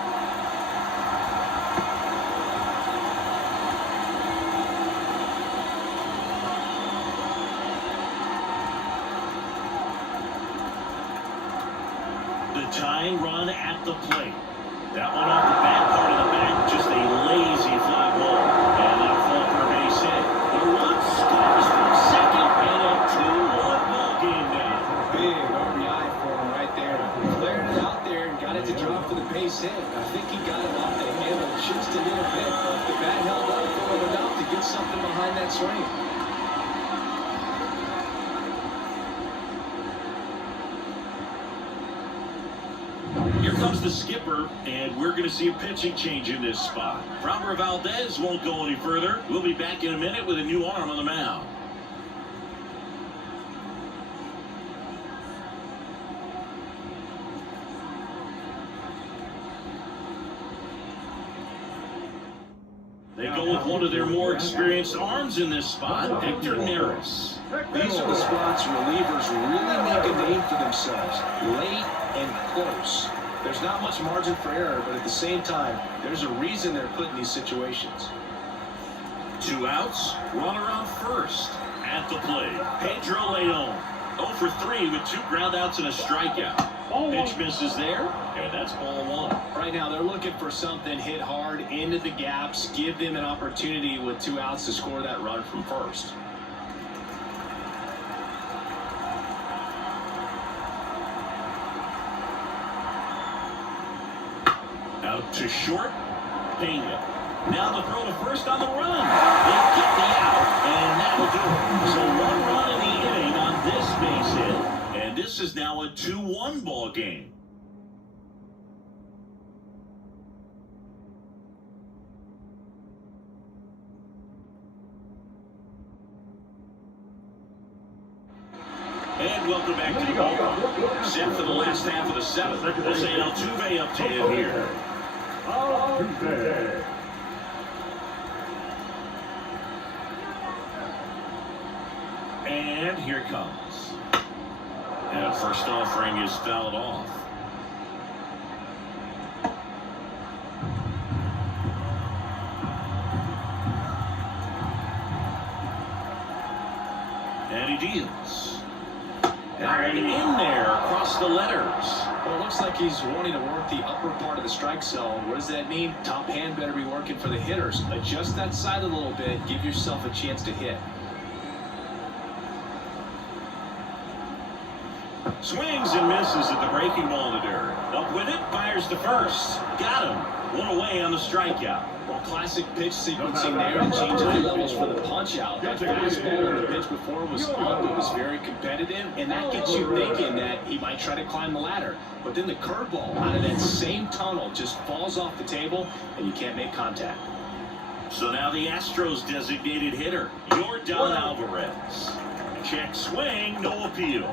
Tying run at the plate. That one off the back part of the bat, just a lazy fly ball. And that'll fall for a base hit. The run scores from second, and a 2-1 ball game now. Big RBI for him right there. Cleared it out there and got it to drop for the base hit. I think he got it off the handle just a little bit, but the bat held up for him enough to get something behind that swing. Here comes the skipper, and we're going to see a pitching change in this spot. Framber Valdez won't go any further. We'll be back in a minute with a new arm on the mound. They go with one of their more experienced arms in this spot, Hector Neris. These are the spots relievers really make a name for themselves, late and close. There's not much margin for error, but at the same time, there's a reason they're put in these situations. 2 outs, runner on first. At the plate, Pedro Leon. 0 for 3 with 2 groundouts and a strikeout. Pitch misses there, and that's ball 1. Right now, they're looking for something hit hard into the gaps, give them an opportunity with 2 outs to score that run from first. Out to short, Pena. Now the throw to first on the run. They get the out, and that'll do it. So 1 run in the inning on this base hit, and this is now a 2-1 ball game. And welcome back to the ballpark. Set for the last half of the 7th. Jose Altuve up to him here. And here it comes. And first offering is fouled off. And he deals. And in there across the letters. Well, it looks like he's wanting to work the upper part of the strike zone. What does that mean? Top hand better be working for the hitters. Adjust that side a little bit. Give yourself a chance to hit. Swings and misses at the breaking ball in the dirt. Up with it, fires to first. Got him. 1 away on the strikeout. Well, classic pitch sequencing there to change the levels for the punch out. That fastball in the pitch before was up. It was very competitive, and that gets you thinking that he might try to climb the ladder. But then the curveball out of that same tunnel just falls off the table, and you can't make contact. So now the Astros designated hitter, Yordan Alvarez. Check swing, no appeal.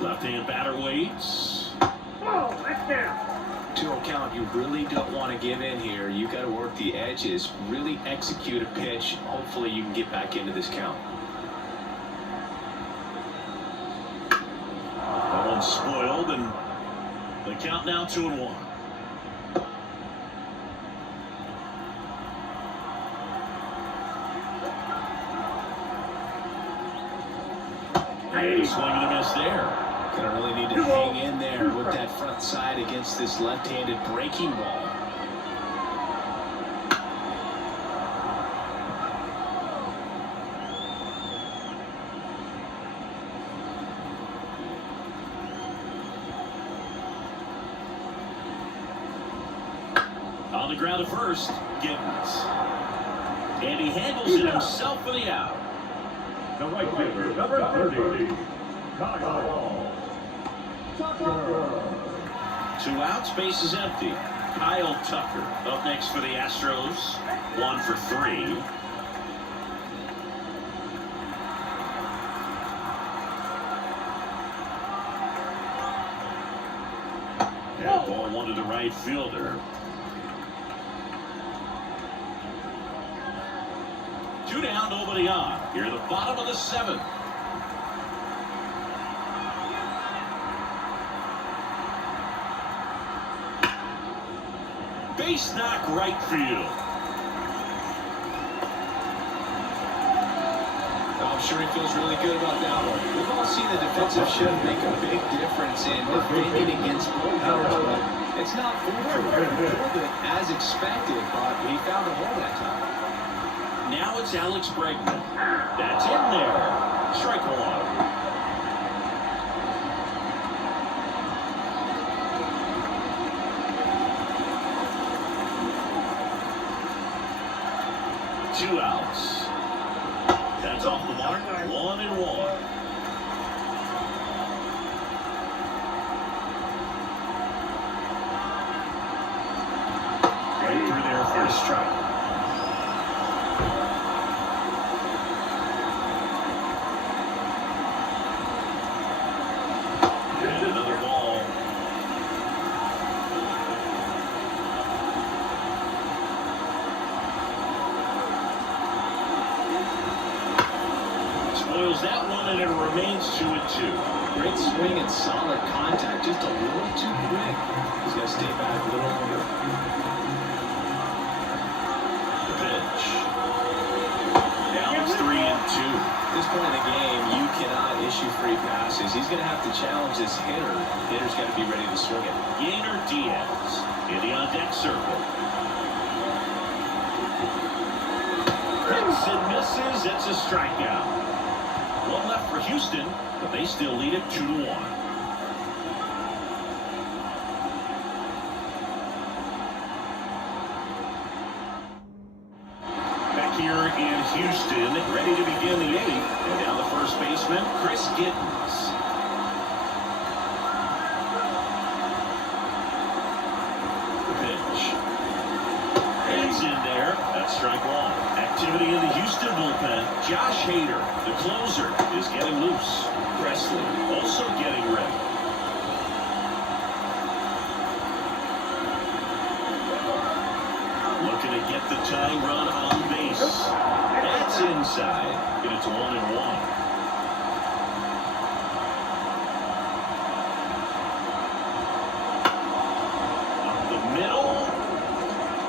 Left-hand batter waits. Oh, that's down. To a count, you really don't want to give in here. You got to work the edges, really execute a pitch. Hopefully you can get back into this count. That one's spoiled, and the count now 2-1. And a swing and a miss there. Gonna really need to hang in there with that front side against this left-handed breaking ball. On the ground at first, Gibbons. And he handles it himself for the out. The right fielder, number 30, Kyle. 2 outs, base is empty. Kyle Tucker up next for the Astros. 1 for 3. And ball 1 to the right fielder. 2 down, nobody on. Here at the bottom of the 7th. Base knock right field. I'm sure he feels really good about that one. We've all seen the defensive shift make a big difference in defending against bullpens, but it's not foolproof. He pulled it as expected, but he found a hole that time. Now it's Alex Bregman. That's in there. Strike one. Two outs. That's off the mark. 1-1. Right through there for a strike. And another ball. Spoils that one, and it remains 2-2. Great swing and solid contact, just a little too quick. He's got to stay back a little longer. The pitch. Now it's 3-2. At this point in the game, you cannot issue free passes. He's going to have to challenge this hitter. Hitter's got to be ready to swing it. Gainer Diaz in the on-deck circle. Hits and misses. It's a strikeout. One left for Houston, but they still lead it 2-1. Back here in Houston, ready to begin the 8th. And now the first baseman, Chris Gittens. The pitch. It's in there. That's strike one. Activity in the Houston bullpen. Josh Hader, the closer, is getting loose. Presley also getting ready. Looking to get the tying run on base. That's inside. And it's 1-1. Up the middle.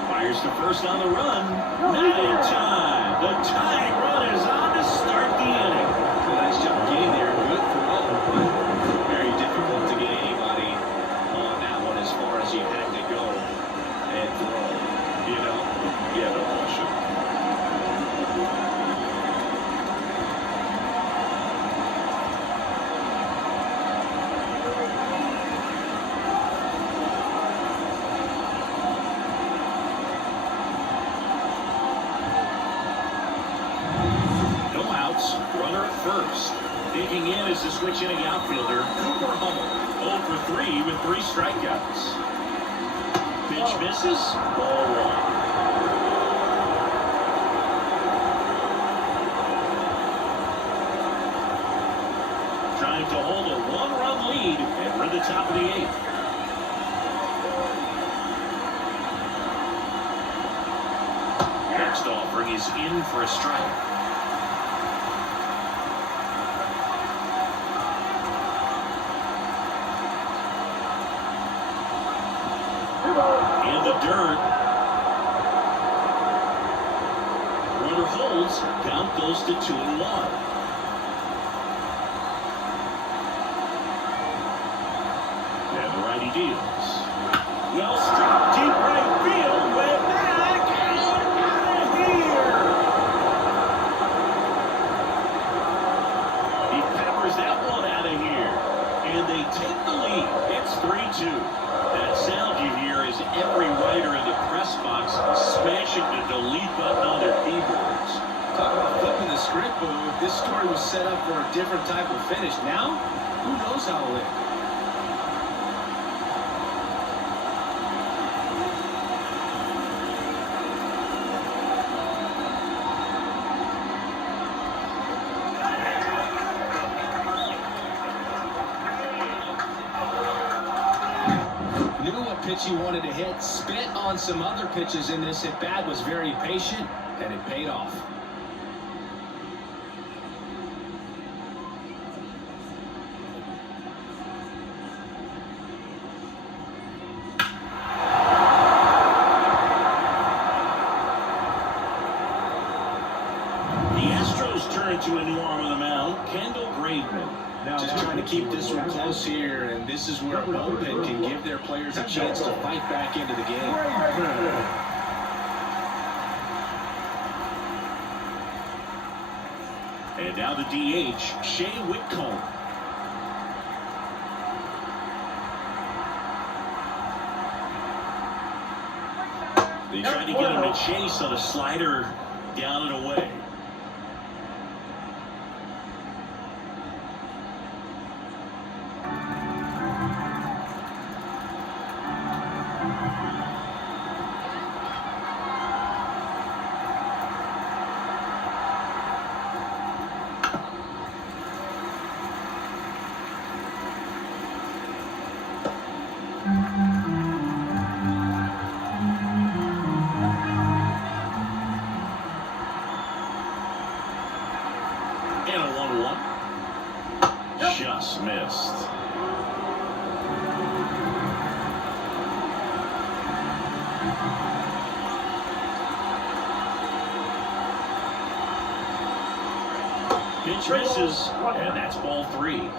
Fires to first on the run. Not in time. The tying run is on to start the inning. Nice job getting there. Good throw, but very difficult to get anybody on that one as far as you had to go and throw. You know? Yeah, no question. Runner at first. Digging in is the switch inning outfielder, Cooper Hummel. 0 for 3 with 3 strikeouts. Pitch misses. Ball 1. Trying to hold a 1-run lead, and we're at the top of the 8th. Next offering is in for a strike. In the dirt. Runner holds. Count goes to 2-1. And the righty deals. Well struck deep right field. Way back and out of here. He peppers that one out of here. And they take the lead. It's 3-2. That sound you hear is every writer in the press box smashing the delete button on their keyboards. Talk about flipping the script, but if this story was set up for a different type of finish, now who knows how it'll end. Pitch he wanted to hit, spit on some other pitches in this at bat, was very patient, and it paid off. The Astros turn to a New Orleans this is where a bullpen can give their players a chance to fight back into the game. And now the DH, Shea Whitcomb. They tried to get him to chase on a slider down and away. And a 1-1. Just missed. Pitch misses, and that's ball 3.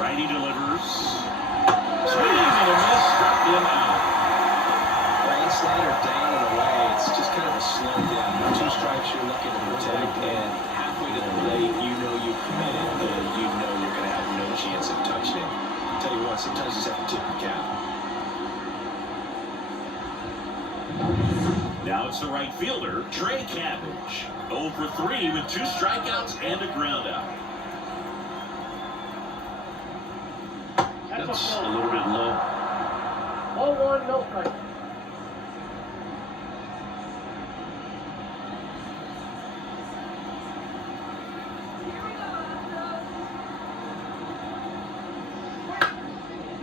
Righty delivers. Swing and a miss, struck him out. That slider down and away, it's just kind of a slow down. 2 strikes you're looking to protect, and halfway to the plate, you know you've committed, and you know you're going to have no chance of touching it. Tell you what, sometimes you just have to tip the cap. Now it's the right fielder, Trey Cabbage. 0 for 3 with 2 strikeouts and a ground out. That's a little bit low. Ball 1, no strike.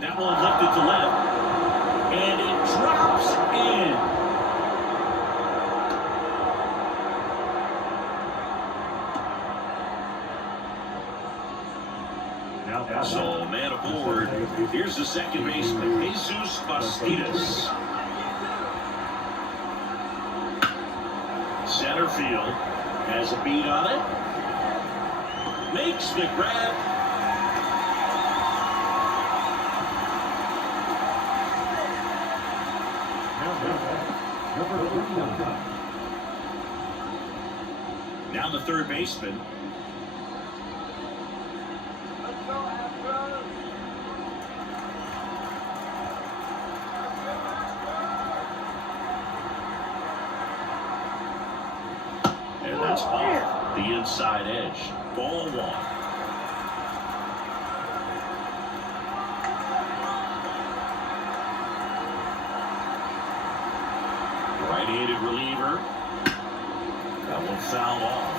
That one lifted to left, and it drops in. So, man aboard. Here's the second baseman, Jesus Bastidas. Center field has a beat on it. Makes the grab. Now the third baseman. And that's off the inside edge. Ball 1. Right-handed reliever. That one fouled off.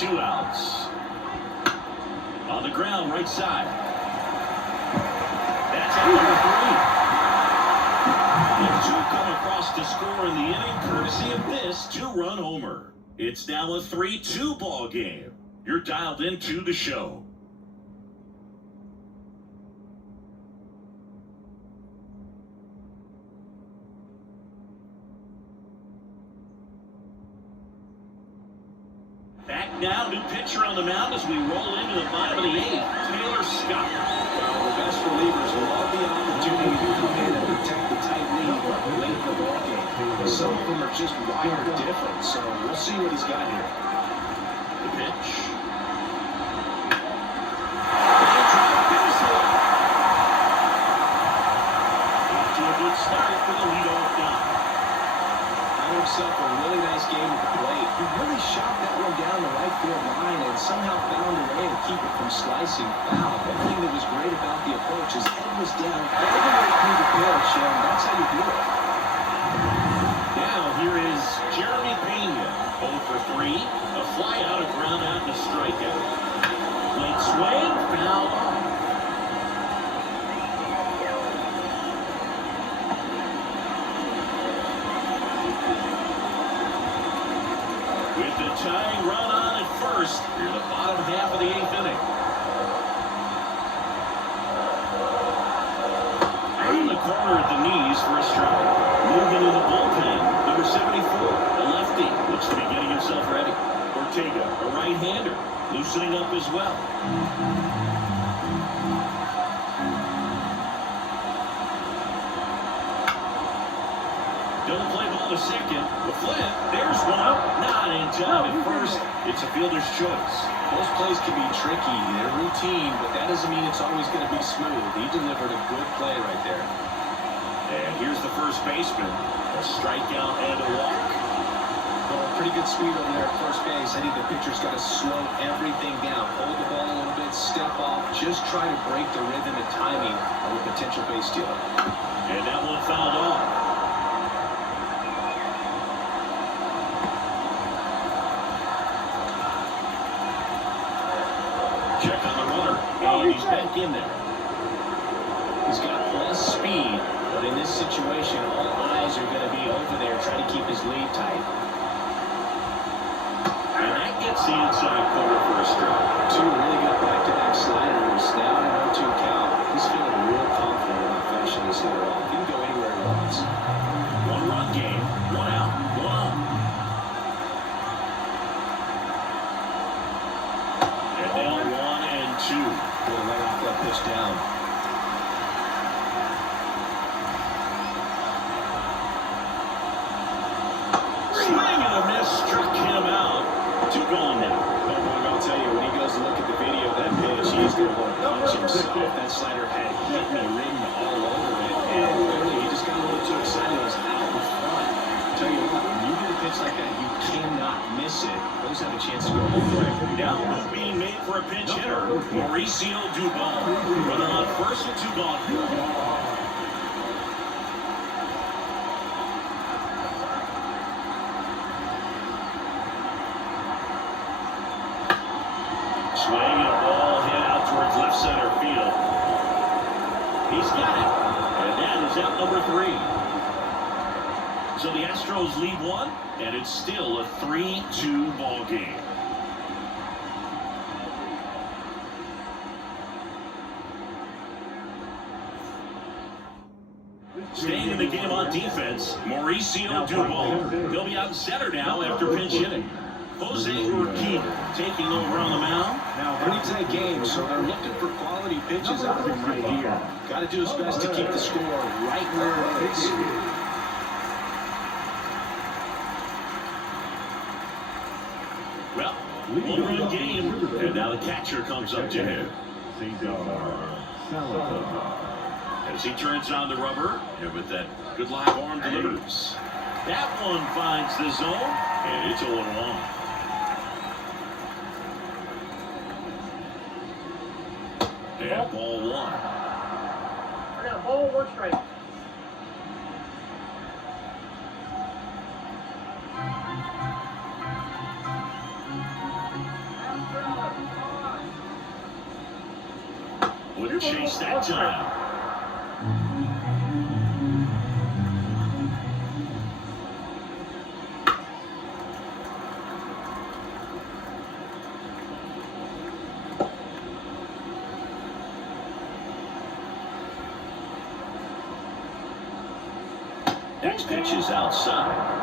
Two outs. On the ground, right side. That's out number 3. And 2 come across to score in the inning, courtesy of this 2-run homer. It's now a 3-2 ball game. You're dialed into the show. Back now, new pitcher on the mound as we roll into the bottom of the 8th. Taylor Scott. Well, the best relievers love the opportunity to come in and protect the tight lead late in the ballgame. Some of them are just wired different, so we'll see what he's got here. The pitch. Start for the leadoff guy. Had himself a really nice game at the plate. He really shot that one down the right field line and somehow found a way to keep it from slicing foul. The thing that was great about the approach is head was down all the way through the pitch, and that's how you do it. Now here is Jeremy Pena, 0 for 3, a fly out, a ground out, and a strikeout. Played Swing, foul off. With the tying run on at first, near the bottom half of the 8th inning. On the corner at the knees for a strike. Moving to the bullpen, number 74, a lefty, looks to be getting himself ready. Ortega, a right-hander, loosening up as well. Double play ball to second. The flip. There's one out. Not in time at first. It's a fielder's choice. Those plays can be tricky. They're routine, but that doesn't mean it's always going to be smooth. He delivered a good play right there. And here's the first baseman. A strikeout and a walk. Well, pretty good speed over there at first base. I think the pitcher's got to slow everything down. Hold the ball a little bit, step off, just try to break the rhythm and timing of a potential base stealer. And that one fouled off. Check on the runner, and he's back in there. He's got plus speed, but in this situation, all eyes are going to be over there trying to keep his lead tight. And that gets the inside corner for a strike. Two really good back-to-back sliders. Now an 0-2 count. He's feeling real confident about finishing this hitter off. He can go anywhere he wants. One-run game, one out, one on. And now 1 and 2. Going right off that pitch down. Swing and a miss, struck him out. 2 gone now. But I'll tell you, when he goes to look at the video of that pitch, he's going to want to punch himself. That slider had hit me, ringed all over it, and clearly he just got a little too excited. It was out in front. I'll tell you what, when you get a pitch like that, you cannot miss it. Those have a chance to go home right. Now move being made for a pinch hitter, Mauricio Dubon. Runner on first with 2 gone. Swing and a ball hit out towards left center field. He's got it. And that is out number 3. So the Astros lead 1, and it's still a 3-2 ball game. Staying in the game on defense, Mauricio Dubon. He'll be out in center now after pinch hitting. Jose Urquidy taking over on the mound. Now, pretty tight game, so they're looking for quality pitches out of him right here. Got to do his best to keep the score right where it is. Well, 1-run game, and now the catcher comes up to him. As he turns on the rubber, and with that good live arm delivers. That one finds the zone, and it's 0-1. And ball 1. I got a ball, 1 strike. Wouldn't chase that time. Next pitch is outside.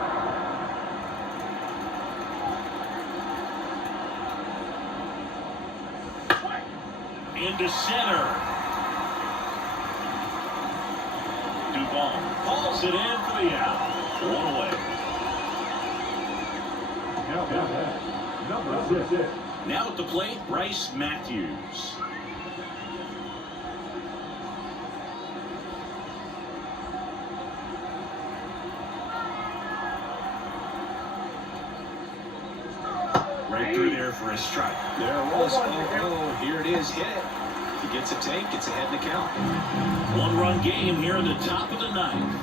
Into center. Dubon calls it in for the out. 1 away. Number 6. Now at the plate, Bryce Matthews. Right through there for a strike. There it was. Oh, here it is. Hit it. If he gets a take, it's ahead in the count. 1-run game here in the top of the 9th.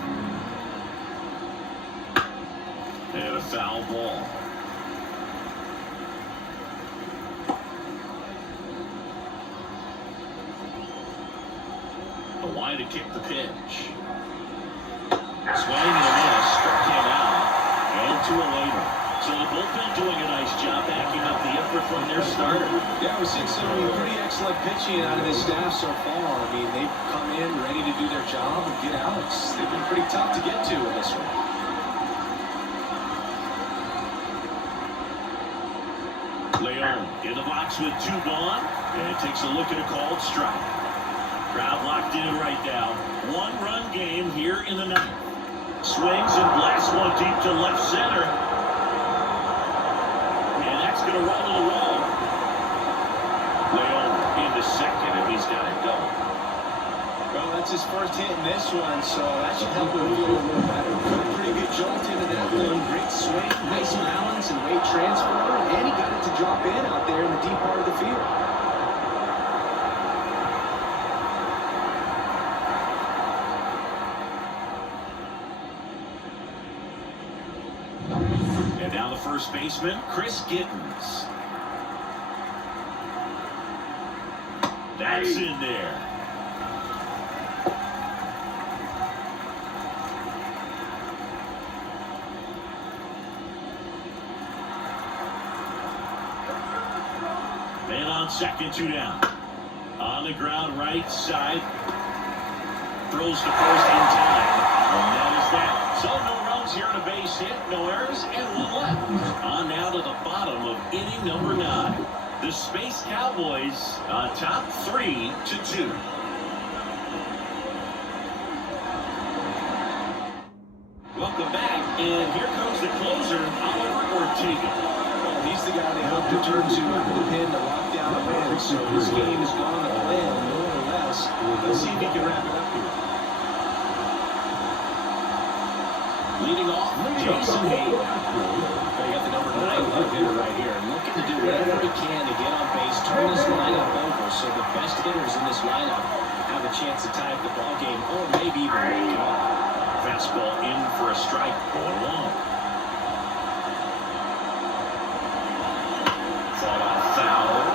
And a foul ball. The wide to kick the pitch. Swing and a miss. Struck him out. And to a later. So the bullpen doing a nice job backing up the effort from their starter. Yeah, we're seeing some pretty excellent pitching out of this staff so far. I mean, they've come in ready to do their job and get outs. They've been pretty tough to get to in this one. Leon in the box with 2 gone. And takes a look at a called strike. Crowd locked in right now. 1-run game here in the 9th. Swings and blasts one deep to left center. And that's going to roll to the wall. Leon into second, and he's got it going. Well, that's his first hit in this one, so that should help him feel a little better. Put a pretty good jolt into that one. Great swing, nice balance, and weight transfer. And he got it to drop in out there in the deep part of the field. And now the first baseman, Chris Gittens. That's in there. Man on second, 2 down. On the ground, right side. Throws to first in time. And that is that. So no runs here on a base hit, no errors, and 1 left. On now to the bottom of inning number 9. The Space Cowboys top 3-2. Welcome back, and here comes the closer, Oliver Ortega. Well, he's the guy they hope to turn to after the pin to lock down a win. So his game has gone to plan, more or less. Let's see if he can wrap it up here. Leading off, Jason Hayden. They got the number 9 glove hitter right here, and looking to do whatever he can to get on base, turn this lineup over, so the best hitters in this lineup have a chance to tie up the ball game, or maybe even make it up. Fastball in for a strike, 0-1. Fought off foul.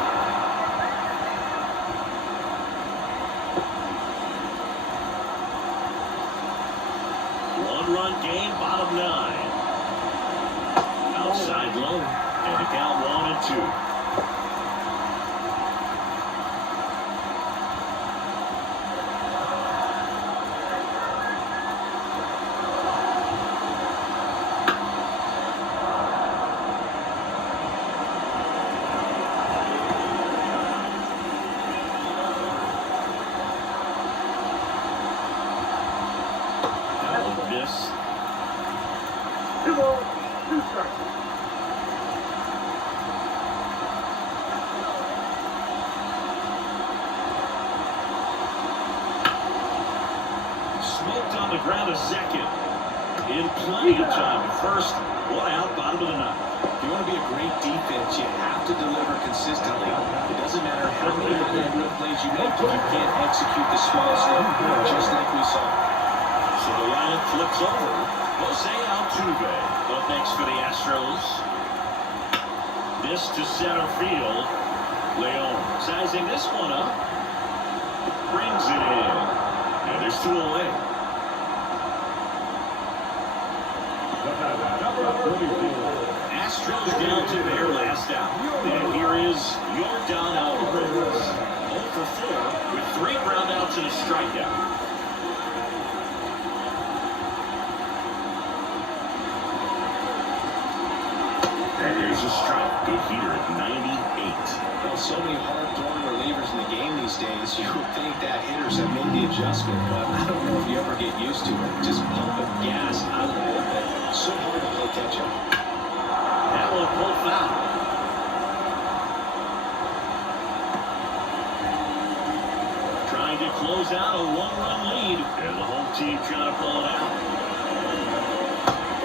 One-run game, bottom 9. Outside low, and the count 1-2. Miss. 2 balls, 2 strikes. Smoked on the ground a second. In plenty of time to first. 1 out, bottom of the 9th. If you want to be a great defense, you have to deliver consistently. It doesn't matter how many high-level plays you make if you can't execute the small stuff, just like we saw. So the lineup flips over. Jose Altuve up next for the Astros. This to center field. Leon sizing this one up. Brings it in. And there's 2 away. Astros down to their last out. And here is Yordan Alvarez. 0 for 4 with 3 groundouts and a strikeout. And there's a strike. Good heater at 98. Well, so many hard-throwing relievers in the game these days, you would think that hitters have made the adjustment, but I don't know if you ever get used to it. Just pumping gas out of the bullpen. So hard to play catch-up. That one pulled foul. Trying to close out a 1-run lead, and the home team trying to pull it out.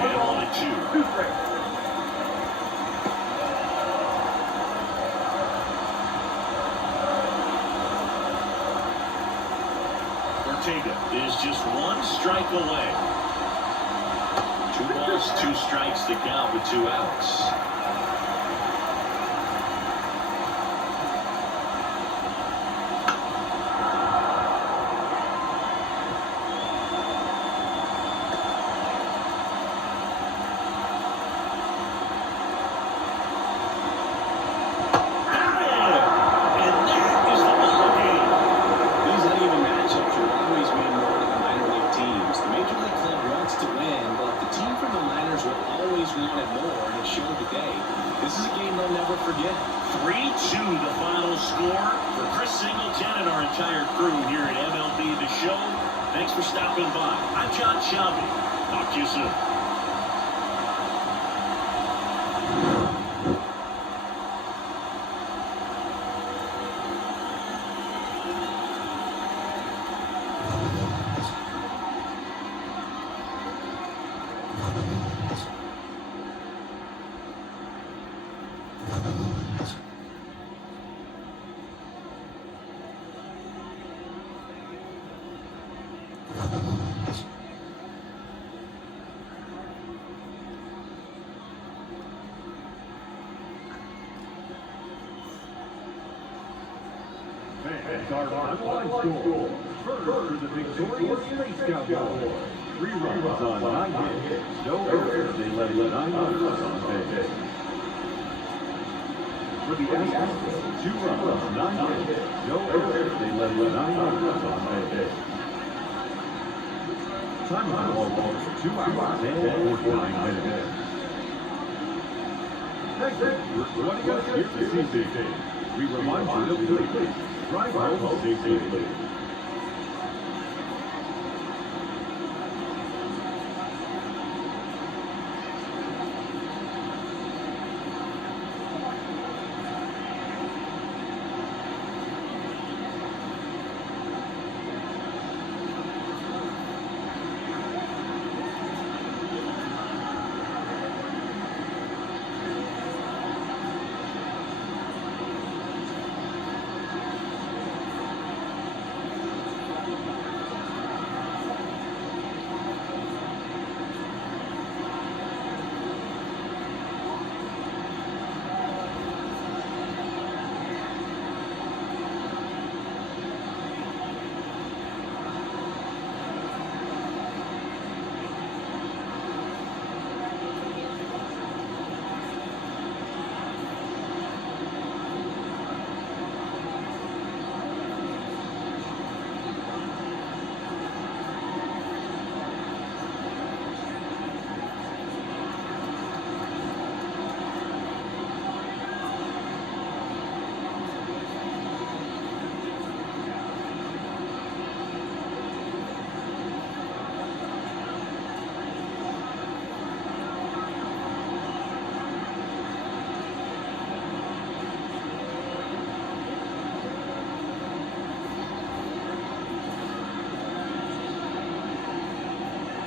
And 1-2. 2 strikes. Ortega is just 1 strike away. 2 balls, 2 strikes to count with 2 outs. and our entire crew here at MLB The Show, thanks for stopping by. I'm John Shelby. Talk to you soon. Fans are finalized score. First for the victorious Space Cowboys. 3 runs on 9 hits. No errors. They led 9 runs on base. For the Astros, 2 runs, 9 hits. No errors. They led 9 runs on base. Time on all balls, 2 hours and 49 minutes. Next, we're running out here to CCC. We remind you to please drive home safely.